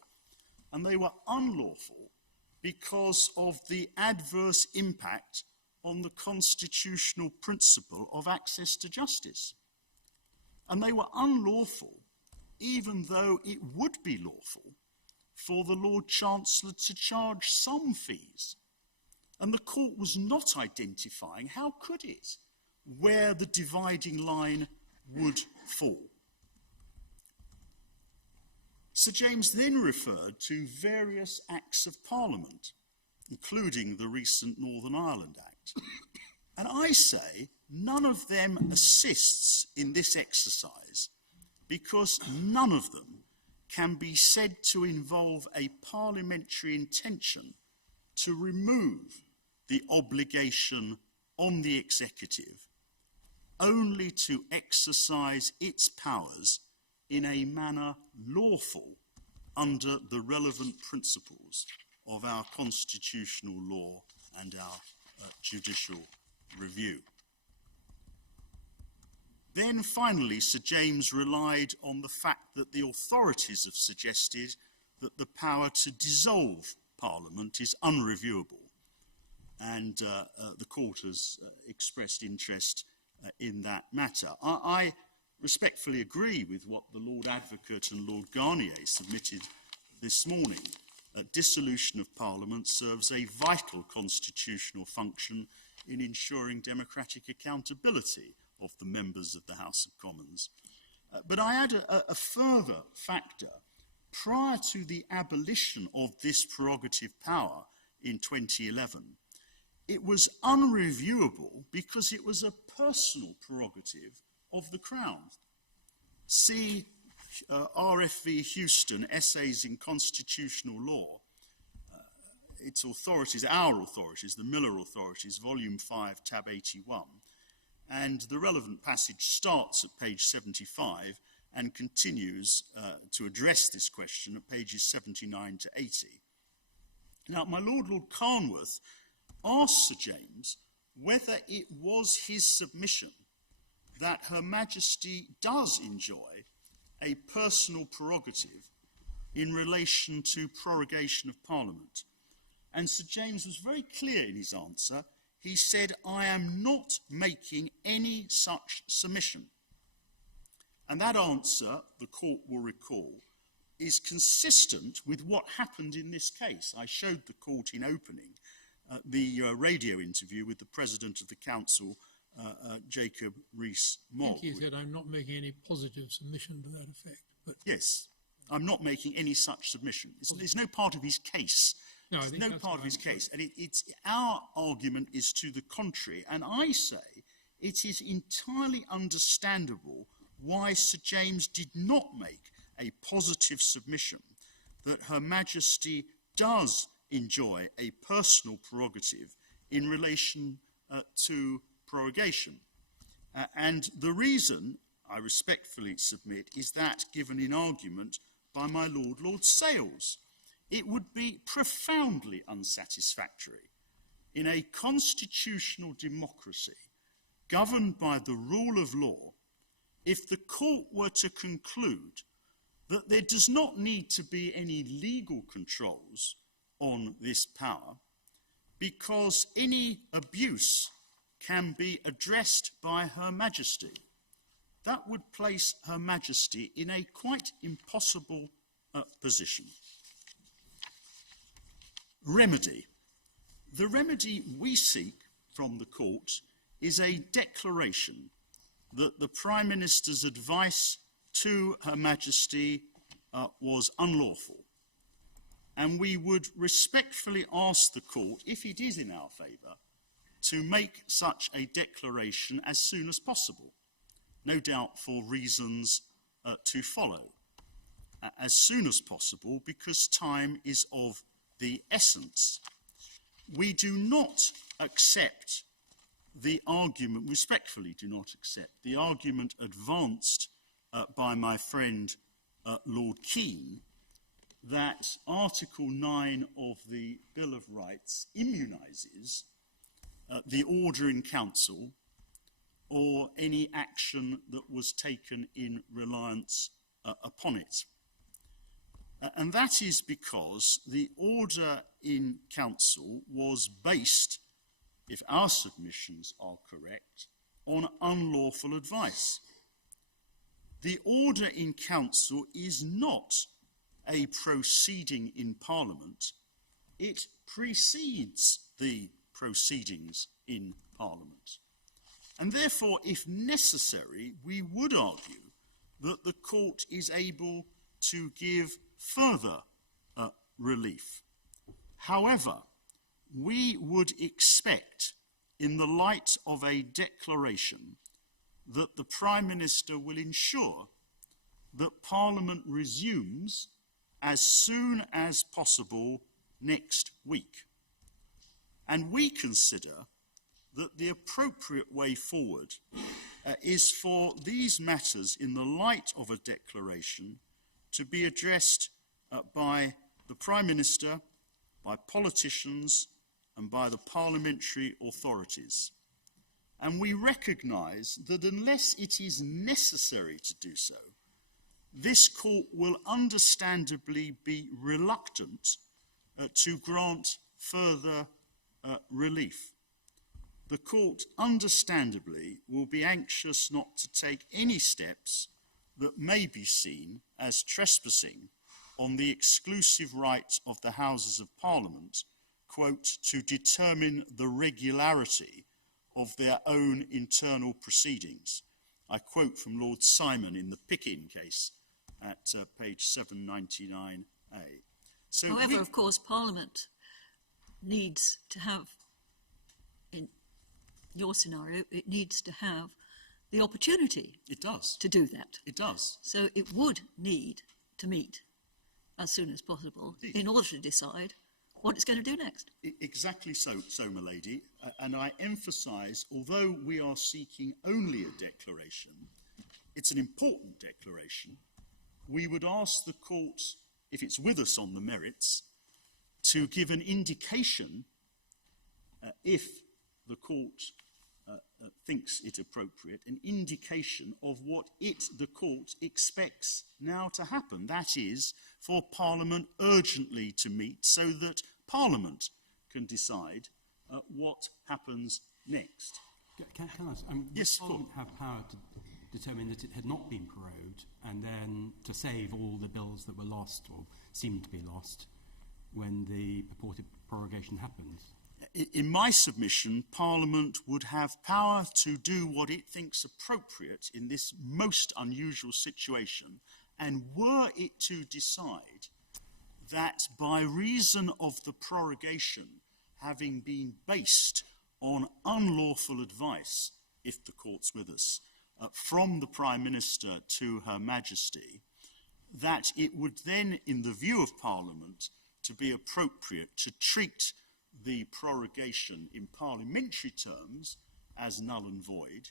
and they were unlawful because of the adverse impact on the constitutional principle of access to justice. And they were unlawful even though it would be lawful for the Lord Chancellor to charge some fees. And the court was not identifying, how could it, where the dividing line would fall. Sir James then referred to various acts of Parliament, including the recent Northern Ireland Act. And I say none of them assists in this exercise because none of them can be said to involve a parliamentary intention to remove the obligation on the executive only to exercise its powers in a manner lawful under the relevant principles of our constitutional law and our judicial review. Then finally, Sir James relied on the fact that the authorities have suggested that the power to dissolve Parliament is unreviewable, and the court has expressed interest in that matter. I respectfully agree with what the Lord Advocate and Lord Garnier submitted this morning. Dissolution of Parliament serves a vital constitutional function in ensuring democratic accountability of the members of the House of Commons. But I add a further factor. Prior to the abolition of this prerogative power in 2011, it was unreviewable because it was a personal prerogative of the Crown. See RFV Houston, Essays in Constitutional Law, its authorities, our authorities, the Miller authorities, Volume 5, Tab 81, and the relevant passage starts at page 75 and continues to address this question at pages 79 to 80. Now, my Lord Carnworth asked Sir James whether it was his submission that Her Majesty does enjoy a personal prerogative in relation to prorogation of Parliament. And Sir James was very clear in his answer. He said, I am not making any such submission. And that answer, the court will recall, is consistent with what happened in this case. I showed the court in opening the radio interview with the President of the Council, Jacob Rees-Mogg. I think he said, I'm not making any positive submission to that effect. But yes, I'm not making any such submission. It's no part of his case. No, it's no part of his case. And our argument is to the contrary. And I say it is entirely understandable why Sir James did not make a positive submission that Her Majesty does enjoy a personal prerogative in relation to prorogation. And the reason, I respectfully submit, is that given in argument by my Lord Sales. It would be profoundly unsatisfactory in a constitutional democracy governed by the rule of law if the court were to conclude that there does not need to be any legal controls on this power because any abuse can be addressed by Her Majesty. That would place Her Majesty in a quite impossible position. Remedy. The remedy we seek from the court is a declaration that the Prime Minister's advice to Her Majesty was unlawful. And we would respectfully ask the court, if it is in our favour, to make such a declaration as soon as possible, no doubt for reasons to follow. As soon as possible, because time is of the essence. We do not accept the argument, respectfully do not accept, the argument advanced by my friend Lord Keane, that Article 9 of the Bill of Rights immunises the order in council or any action that was taken in reliance upon it. And that is because the order in council was based, if our submissions are correct, on unlawful advice. The order in council is not a proceeding in Parliament. It precedes the proceedings in Parliament. And therefore, if necessary, we would argue that the court is able to give further relief. However, we would expect, in the light of a declaration, that the Prime Minister will ensure that Parliament resumes as soon as possible next week. And we consider that the appropriate way forward is for these matters, in the light of a declaration, to be addressed by the Prime Minister, by politicians, and by the parliamentary authorities. And we recognise that unless it is necessary to do so, this court will understandably be reluctant to grant further relief. The court understandably will be anxious not to take any steps that may be seen as trespassing on the exclusive right of the Houses of Parliament, quote, to determine the regularity of their own internal proceedings. I quote from Lord Simon in the Pickin case at page 799A. So However, of course, Parliament needs to have, in your scenario, it needs to have the opportunity it does. To do that. It does. So it would need to meet as soon as possible in order to decide what it's going to do next. Exactly so, my lady. And I emphasise, although we are seeking only a declaration, it's an important declaration. We would ask the court, if it's with us on the merits, to give an indication, if the court thinks it appropriate, an indication of what the court expects now to happen. That is, for Parliament urgently to meet so that Parliament can decide what happens next. Can I ask, yes, would Parliament have power to determine that it had not been prorogued and then to save all the bills that were lost or seemed to be lost when the purported prorogation happened? In my submission, Parliament would have power to do what it thinks appropriate in this most unusual situation, and were it to decide that by reason of the prorogation having been based on unlawful advice, if the court's with us, from the Prime Minister to Her Majesty, that it would then, in the view of Parliament, to be appropriate to treat the prorogation in parliamentary terms as null and void,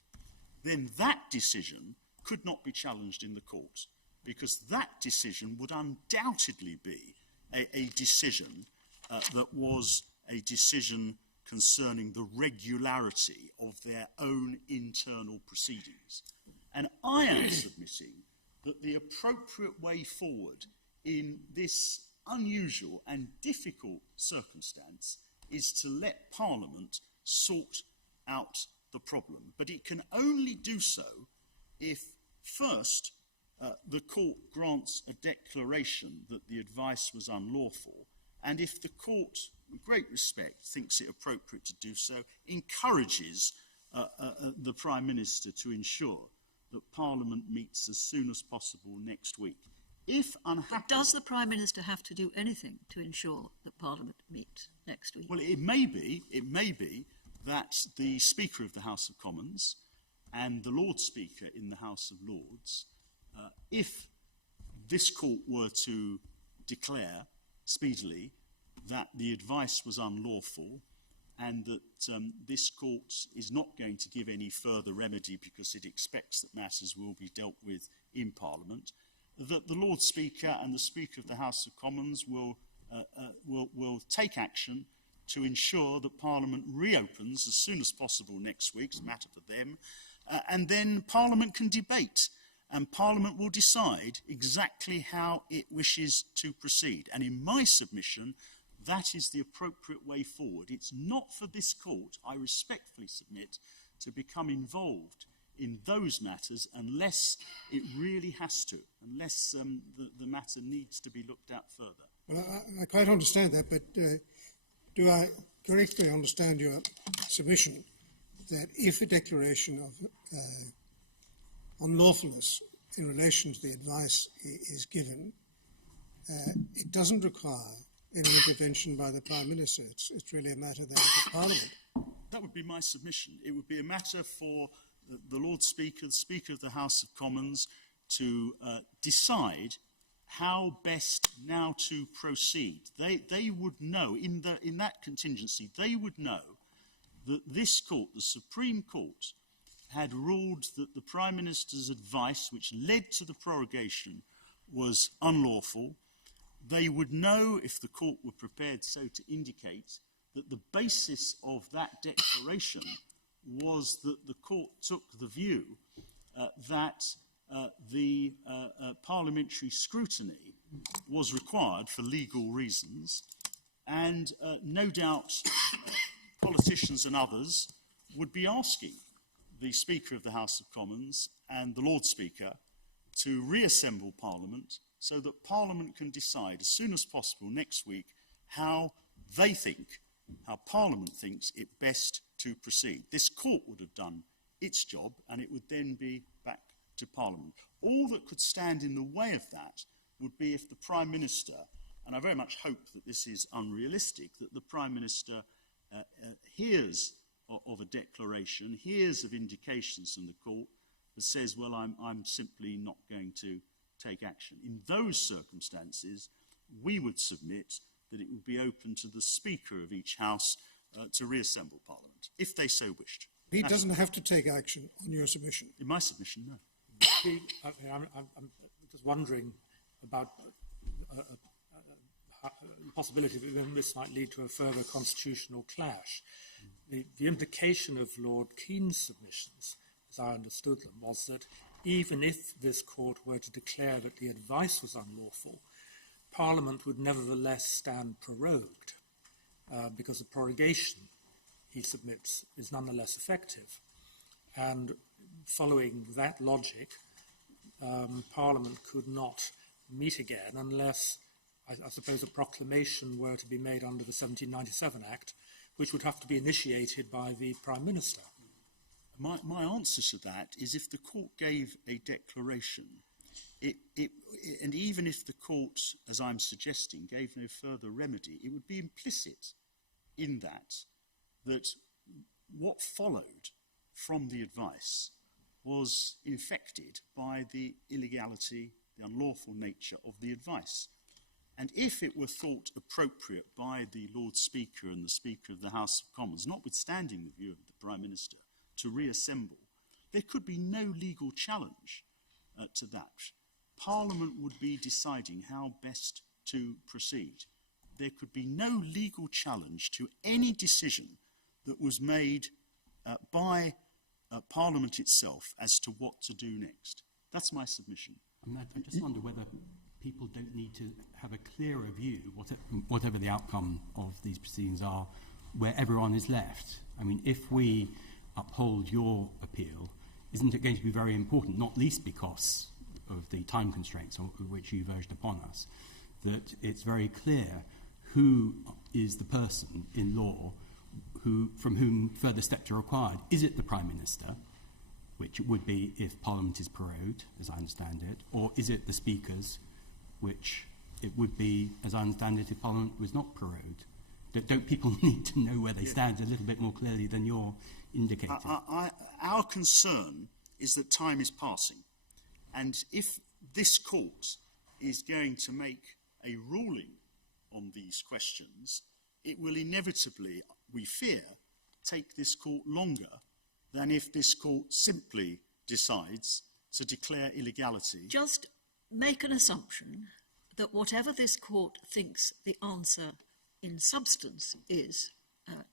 then that decision could not be challenged in the court, because that decision would undoubtedly be a decision that was a decision concerning the regularity of their own internal proceedings. And I am submitting that the appropriate way forward in this unusual and difficult circumstance is to let Parliament sort out the problem. But it can only do so if, first, the court grants a declaration that the advice was unlawful, and if the court, with great respect, thinks it appropriate to do so, encourages the Prime Minister to ensure that Parliament meets as soon as possible next week. If unhappy... But does the Prime Minister have to do anything to ensure that Parliament meets next week? Well, it may be that the Speaker of the House of Commons and the Lord Speaker in the House of Lords, if this court were to declare speedily that the advice was unlawful and that this court is not going to give any further remedy because it expects that matters will be dealt with in Parliament, that the Lord Speaker and the Speaker of the House of Commons will take action to ensure that Parliament reopens as soon as possible next week. It's a matter for them. And then Parliament can debate, and Parliament will decide exactly how it wishes to proceed. And in my submission, that is the appropriate way forward. It's not for this court, I respectfully submit, to become involved in those matters unless it really has to, unless the matter needs to be looked at further. Well, I quite understand that, but do I correctly understand your submission that if a declaration of unlawfulness in relation to the advice is given, it doesn't require any intervention by the Prime Minister? It's really a matter then for Parliament. That would be my submission. It would be a matter for the Lord Speaker, the Speaker of the House of Commons, to decide how best now to proceed. They would know, in that contingency, they would know that this court, the Supreme Court, had ruled that the Prime Minister's advice, which led to the prorogation, was unlawful. They would know, if the court were prepared so to indicate, that the basis of that declaration was that the court took the view that the parliamentary scrutiny was required for legal reasons, and no doubt politicians and others would be asking the Speaker of the House of Commons and the Lord Speaker to reassemble Parliament so that Parliament can decide as soon as possible next week how they think, how Parliament thinks it best to proceed. This court would have done its job and it would then be back to Parliament. All that could stand in the way of that would be if the Prime Minister, and I very much hope that this is unrealistic, that the Prime Minister hears of a declaration, hears of indications from the court, that says, well, I'm simply not going to take action. In those circumstances, we would submit that it would be open to the Speaker of each House to reassemble Parliament, if they so wished. He doesn't have to take action on your submission. In my submission, no. I'm just wondering about the possibility that this might lead to a further constitutional clash. The implication of Lord Keane's submissions, as I understood them, was that even if this court were to declare that the advice was unlawful, Parliament would nevertheless stand prorogued, because the prorogation, he submits, is nonetheless effective. And following that logic, Parliament could not meet again unless, I suppose, a proclamation were to be made under the 1797 Act, which would have to be initiated by the Prime Minister. My answer to that is if the court gave a declaration, and even if the court, as I'm suggesting, gave no further remedy, it would be implicit in that what followed from the advice was infected by the illegality, the unlawful nature of the advice. And if it were thought appropriate by the Lord Speaker and the Speaker of the House of Commons, notwithstanding the view of the Prime Minister, to reassemble, there could be no legal challenge to that. Parliament would be deciding how best to proceed. There could be no legal challenge to any decision that was made by Parliament itself as to what to do next. That's my submission. I just wonder whether people don't need to have a clearer view, whatever the outcome of these proceedings are, where everyone is left. I mean, if we uphold your appeal, isn't it going to be very important, not least because of the time constraints which you've urged upon us, that it's very clear who is the person in law from whom further steps are required. Is it the Prime Minister, which it would be if Parliament is prorogued, as I understand it, or is it the Speakers, which it would be, as I understand it, if Parliament was not prorogued? Don't people need to know where they stand a little bit more clearly than you're indicating? Our concern is that time is passing, and if this court is going to make a ruling on these questions, it will inevitably, we fear, take this court longer than if this court simply decides to declare illegality. Just make an assumption that whatever this court thinks the answer in substance is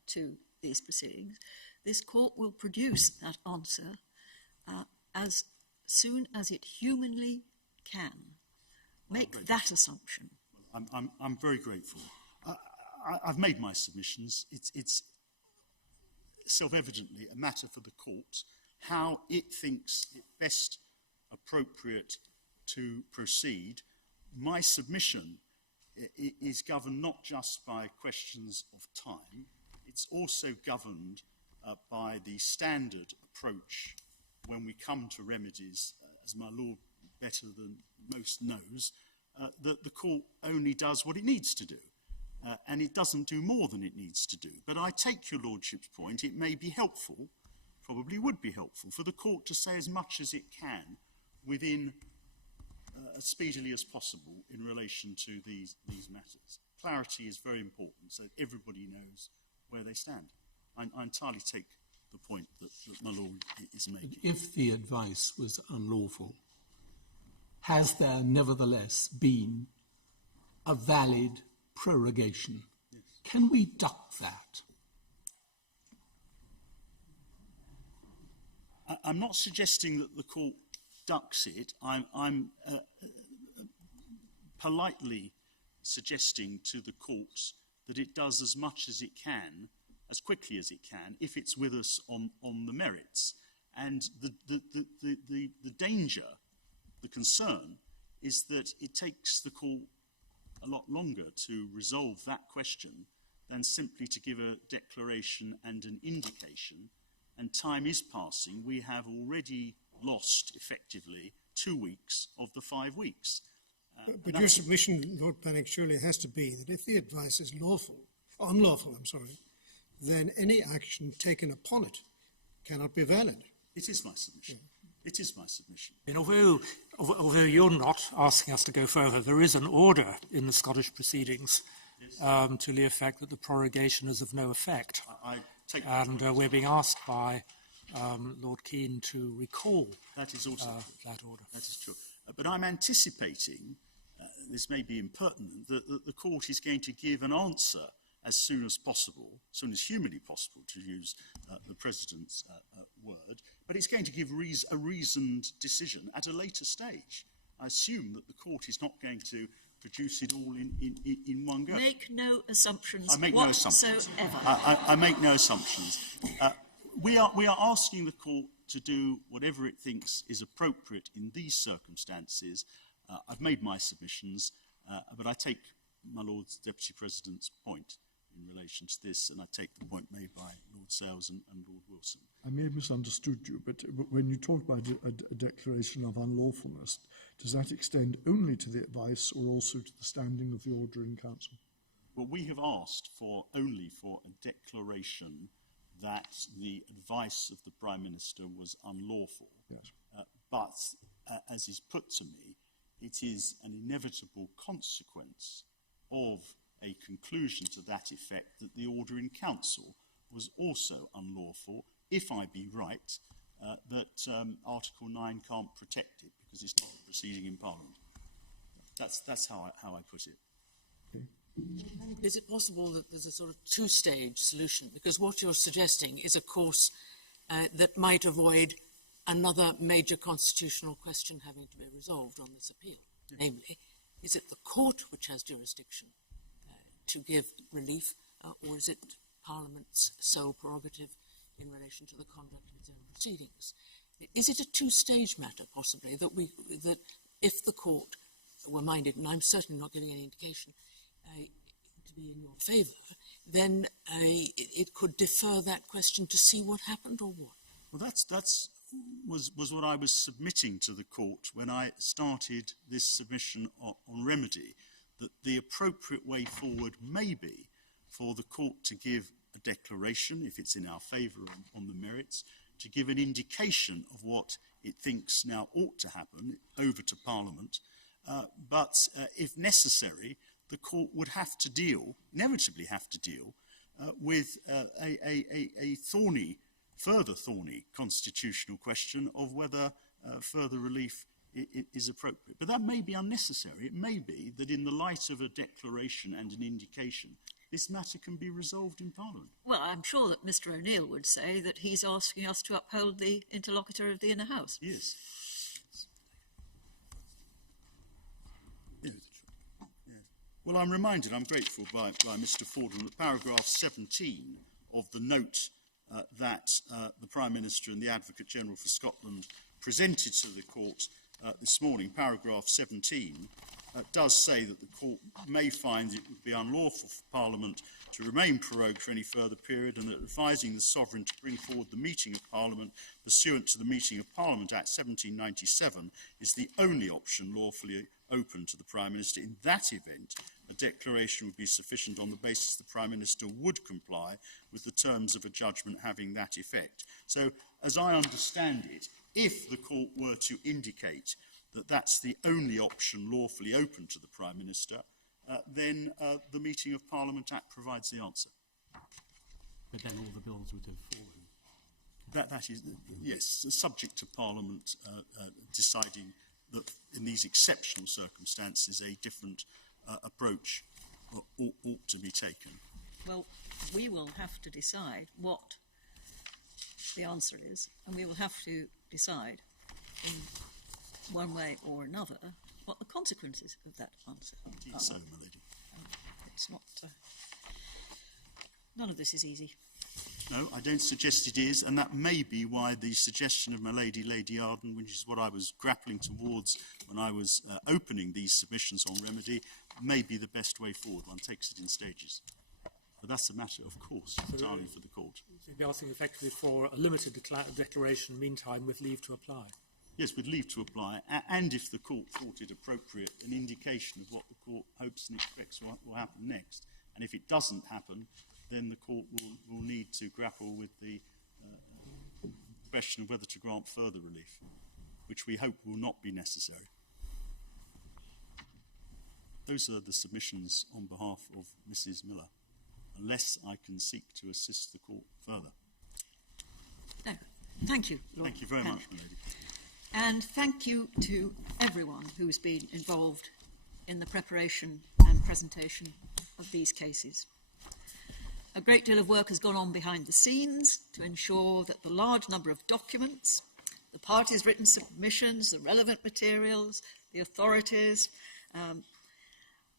to these proceedings, this court will produce that answer as soon as it humanly can. Make that assumption. I'm very grateful. I've made my submissions. It's self-evidently a matter for the court how it thinks it best appropriate to proceed. My submission is governed not just by questions of time, it's also governed by the standard approach when we come to remedies, as my lord better than most knows, that the court only does what it needs to do. And it doesn't do more than it needs to do. But I take your lordship's point. It may be helpful, probably would be helpful, for the court to say as much as it can within as speedily as possible in relation to these matters. Clarity is very important, so everybody knows where they stand. I entirely take the point that my lord is making. If the advice was unlawful, has there nevertheless been a valid prorogation? Yes. Can we duck that? I'm not suggesting that the court ducks it. I'm politely suggesting to the courts that it does as much as it can, as quickly as it can, if it's with us on the merits. And the danger, the concern, is that it takes the court a lot longer to resolve that question than simply to give a declaration and an indication. And time is passing. We have already lost, effectively, 2 weeks of the 5 weeks. But your submission, Lord Planning, surely has to be that if the advice is unlawful, then any action taken upon it cannot be valid. It is my submission. It is my submission. And although you're not asking us to go further, there is an order in the Scottish proceedings to the effect that the prorogation is of no effect. We're being asked by Lord Keane to recall that is also that order. That is true. But I'm anticipating, this may be impertinent, that the court is going to give an answer as soon as possible, as soon as humanly possible, to use the President's word, but it's going to give a reasoned decision at a later stage. I assume that the court is not going to produce it all in one go. Make no assumptions I make no assumptions. I make no assumptions. We are asking the court to do whatever it thinks is appropriate in these circumstances. I've made my submissions, but I take my Lord's Deputy President's point in relation to this, and I take the point made by Lord Sales and Lord Wilson. I may have misunderstood you, but when you talk about a declaration of unlawfulness, does that extend only to the advice or also to the standing of the order in council? Well, we have asked only for a declaration that the advice of the Prime Minister was unlawful. Yes. But, as is put to me, it is an inevitable consequence of a conclusion to that effect that the order in council was also unlawful, if I be right, that Article 9 can't protect it because it's not a proceeding in Parliament. That's how I put it. Okay. Is it possible that there's a sort of two-stage solution? Because what you're suggesting is a course that might avoid another major constitutional question having to be resolved on this appeal. Yes. Namely, is it the court which has jurisdiction to give relief, or is it Parliament's sole prerogative in relation to the conduct of its own proceedings? Is it a two-stage matter, possibly, that if the court were minded, and I'm certainly not giving any indication, to to be in your favour, then it could defer that question to see what happened or what? Well, that's was what I was submitting to the court when I started this submission on remedy, that the appropriate way forward may be for the court to give a declaration, if it's in our favour on the merits, to give an indication of what it thinks now ought to happen over to Parliament, but if necessary, the court would have to inevitably have to deal with a further thorny constitutional question of whether further relief is appropriate. But that may be unnecessary. It may be that in the light of a declaration and an indication, this matter can be resolved in Parliament. Well, I'm sure that Mr. O'Neill would say that he's asking us to uphold the interlocutor of the Inner House. Yes. Well, I'm grateful by Mr. Fordham that paragraph 17 of the note that the Prime Minister and the Advocate General for Scotland presented to the court this morning, paragraph 17, does say that the court may find it would be unlawful for Parliament to remain prorogued for any further period, and that advising the Sovereign to bring forward the meeting of Parliament pursuant to the Meeting of Parliament Act 1797 is the only option lawfully open to the Prime Minister. In that event, a declaration would be sufficient on the basis the Prime Minister would comply with the terms of a judgment having that effect. So, as I understand it, if the court were to indicate that that's the only option lawfully open to the Prime Minister, then the Meeting of Parliament Act provides the answer. But then all the bills would have fallen. That is, yes, subject to Parliament deciding that in these exceptional circumstances a different approach ought to be taken. Well, we will have to decide what the answer is, and we will have to decide in one way or another what the consequences of that answer are. So, my lady. It's not... none of this is easy. No, I don't suggest it is, and that may be why the suggestion of my lady, Lady Arden, which is what I was grappling towards when I was opening these submissions on remedy, may be the best way forward. One takes it in stages. But that's a matter, of course, entirely for the court. So you'd be asking effectively for a limited declaration, meantime, with leave to apply? Yes, with leave to apply, and if the court thought it appropriate, an indication of what the court hopes and expects will happen next. And if it doesn't happen, then the court will need to grapple with the question of whether to grant further relief, which we hope will not be necessary. Those are the submissions on behalf of Mrs. Miller, unless I can seek to assist the court further. No. Thank you, Lord Thank you very much, my lady. And thank you to everyone who's been involved in the preparation and presentation of these cases. A great deal of work has gone on behind the scenes to ensure that the large number of documents, the parties' written submissions, the relevant materials, the authorities,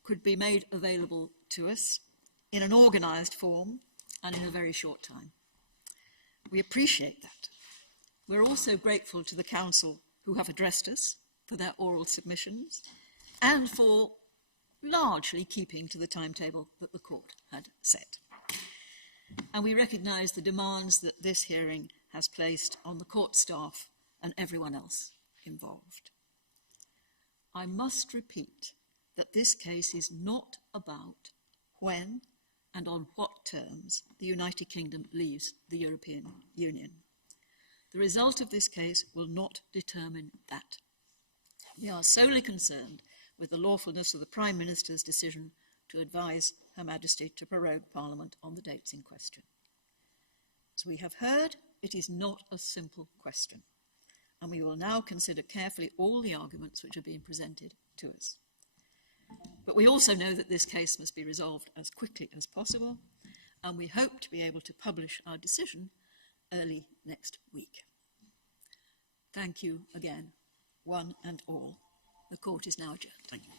could be made available to us in an organised form and in a very short time. We appreciate that. We're also grateful to the Council who have addressed us for their oral submissions and for largely keeping to the timetable that the court had set. And we recognise the demands that this hearing has placed on the court staff and everyone else involved. I must repeat that this case is not about when and on what terms the United Kingdom leaves the European Union. The result of this case will not determine that. We are solely concerned with the lawfulness of the Prime Minister's decision to advise Her Majesty to prorogue Parliament on the dates in question. As we have heard, it is not a simple question, and we will now consider carefully all the arguments which are being presented to us. But we also know that this case must be resolved as quickly as possible, and we hope to be able to publish our decision early next week. Thank you again, one and all. The court is now adjourned. Thank you.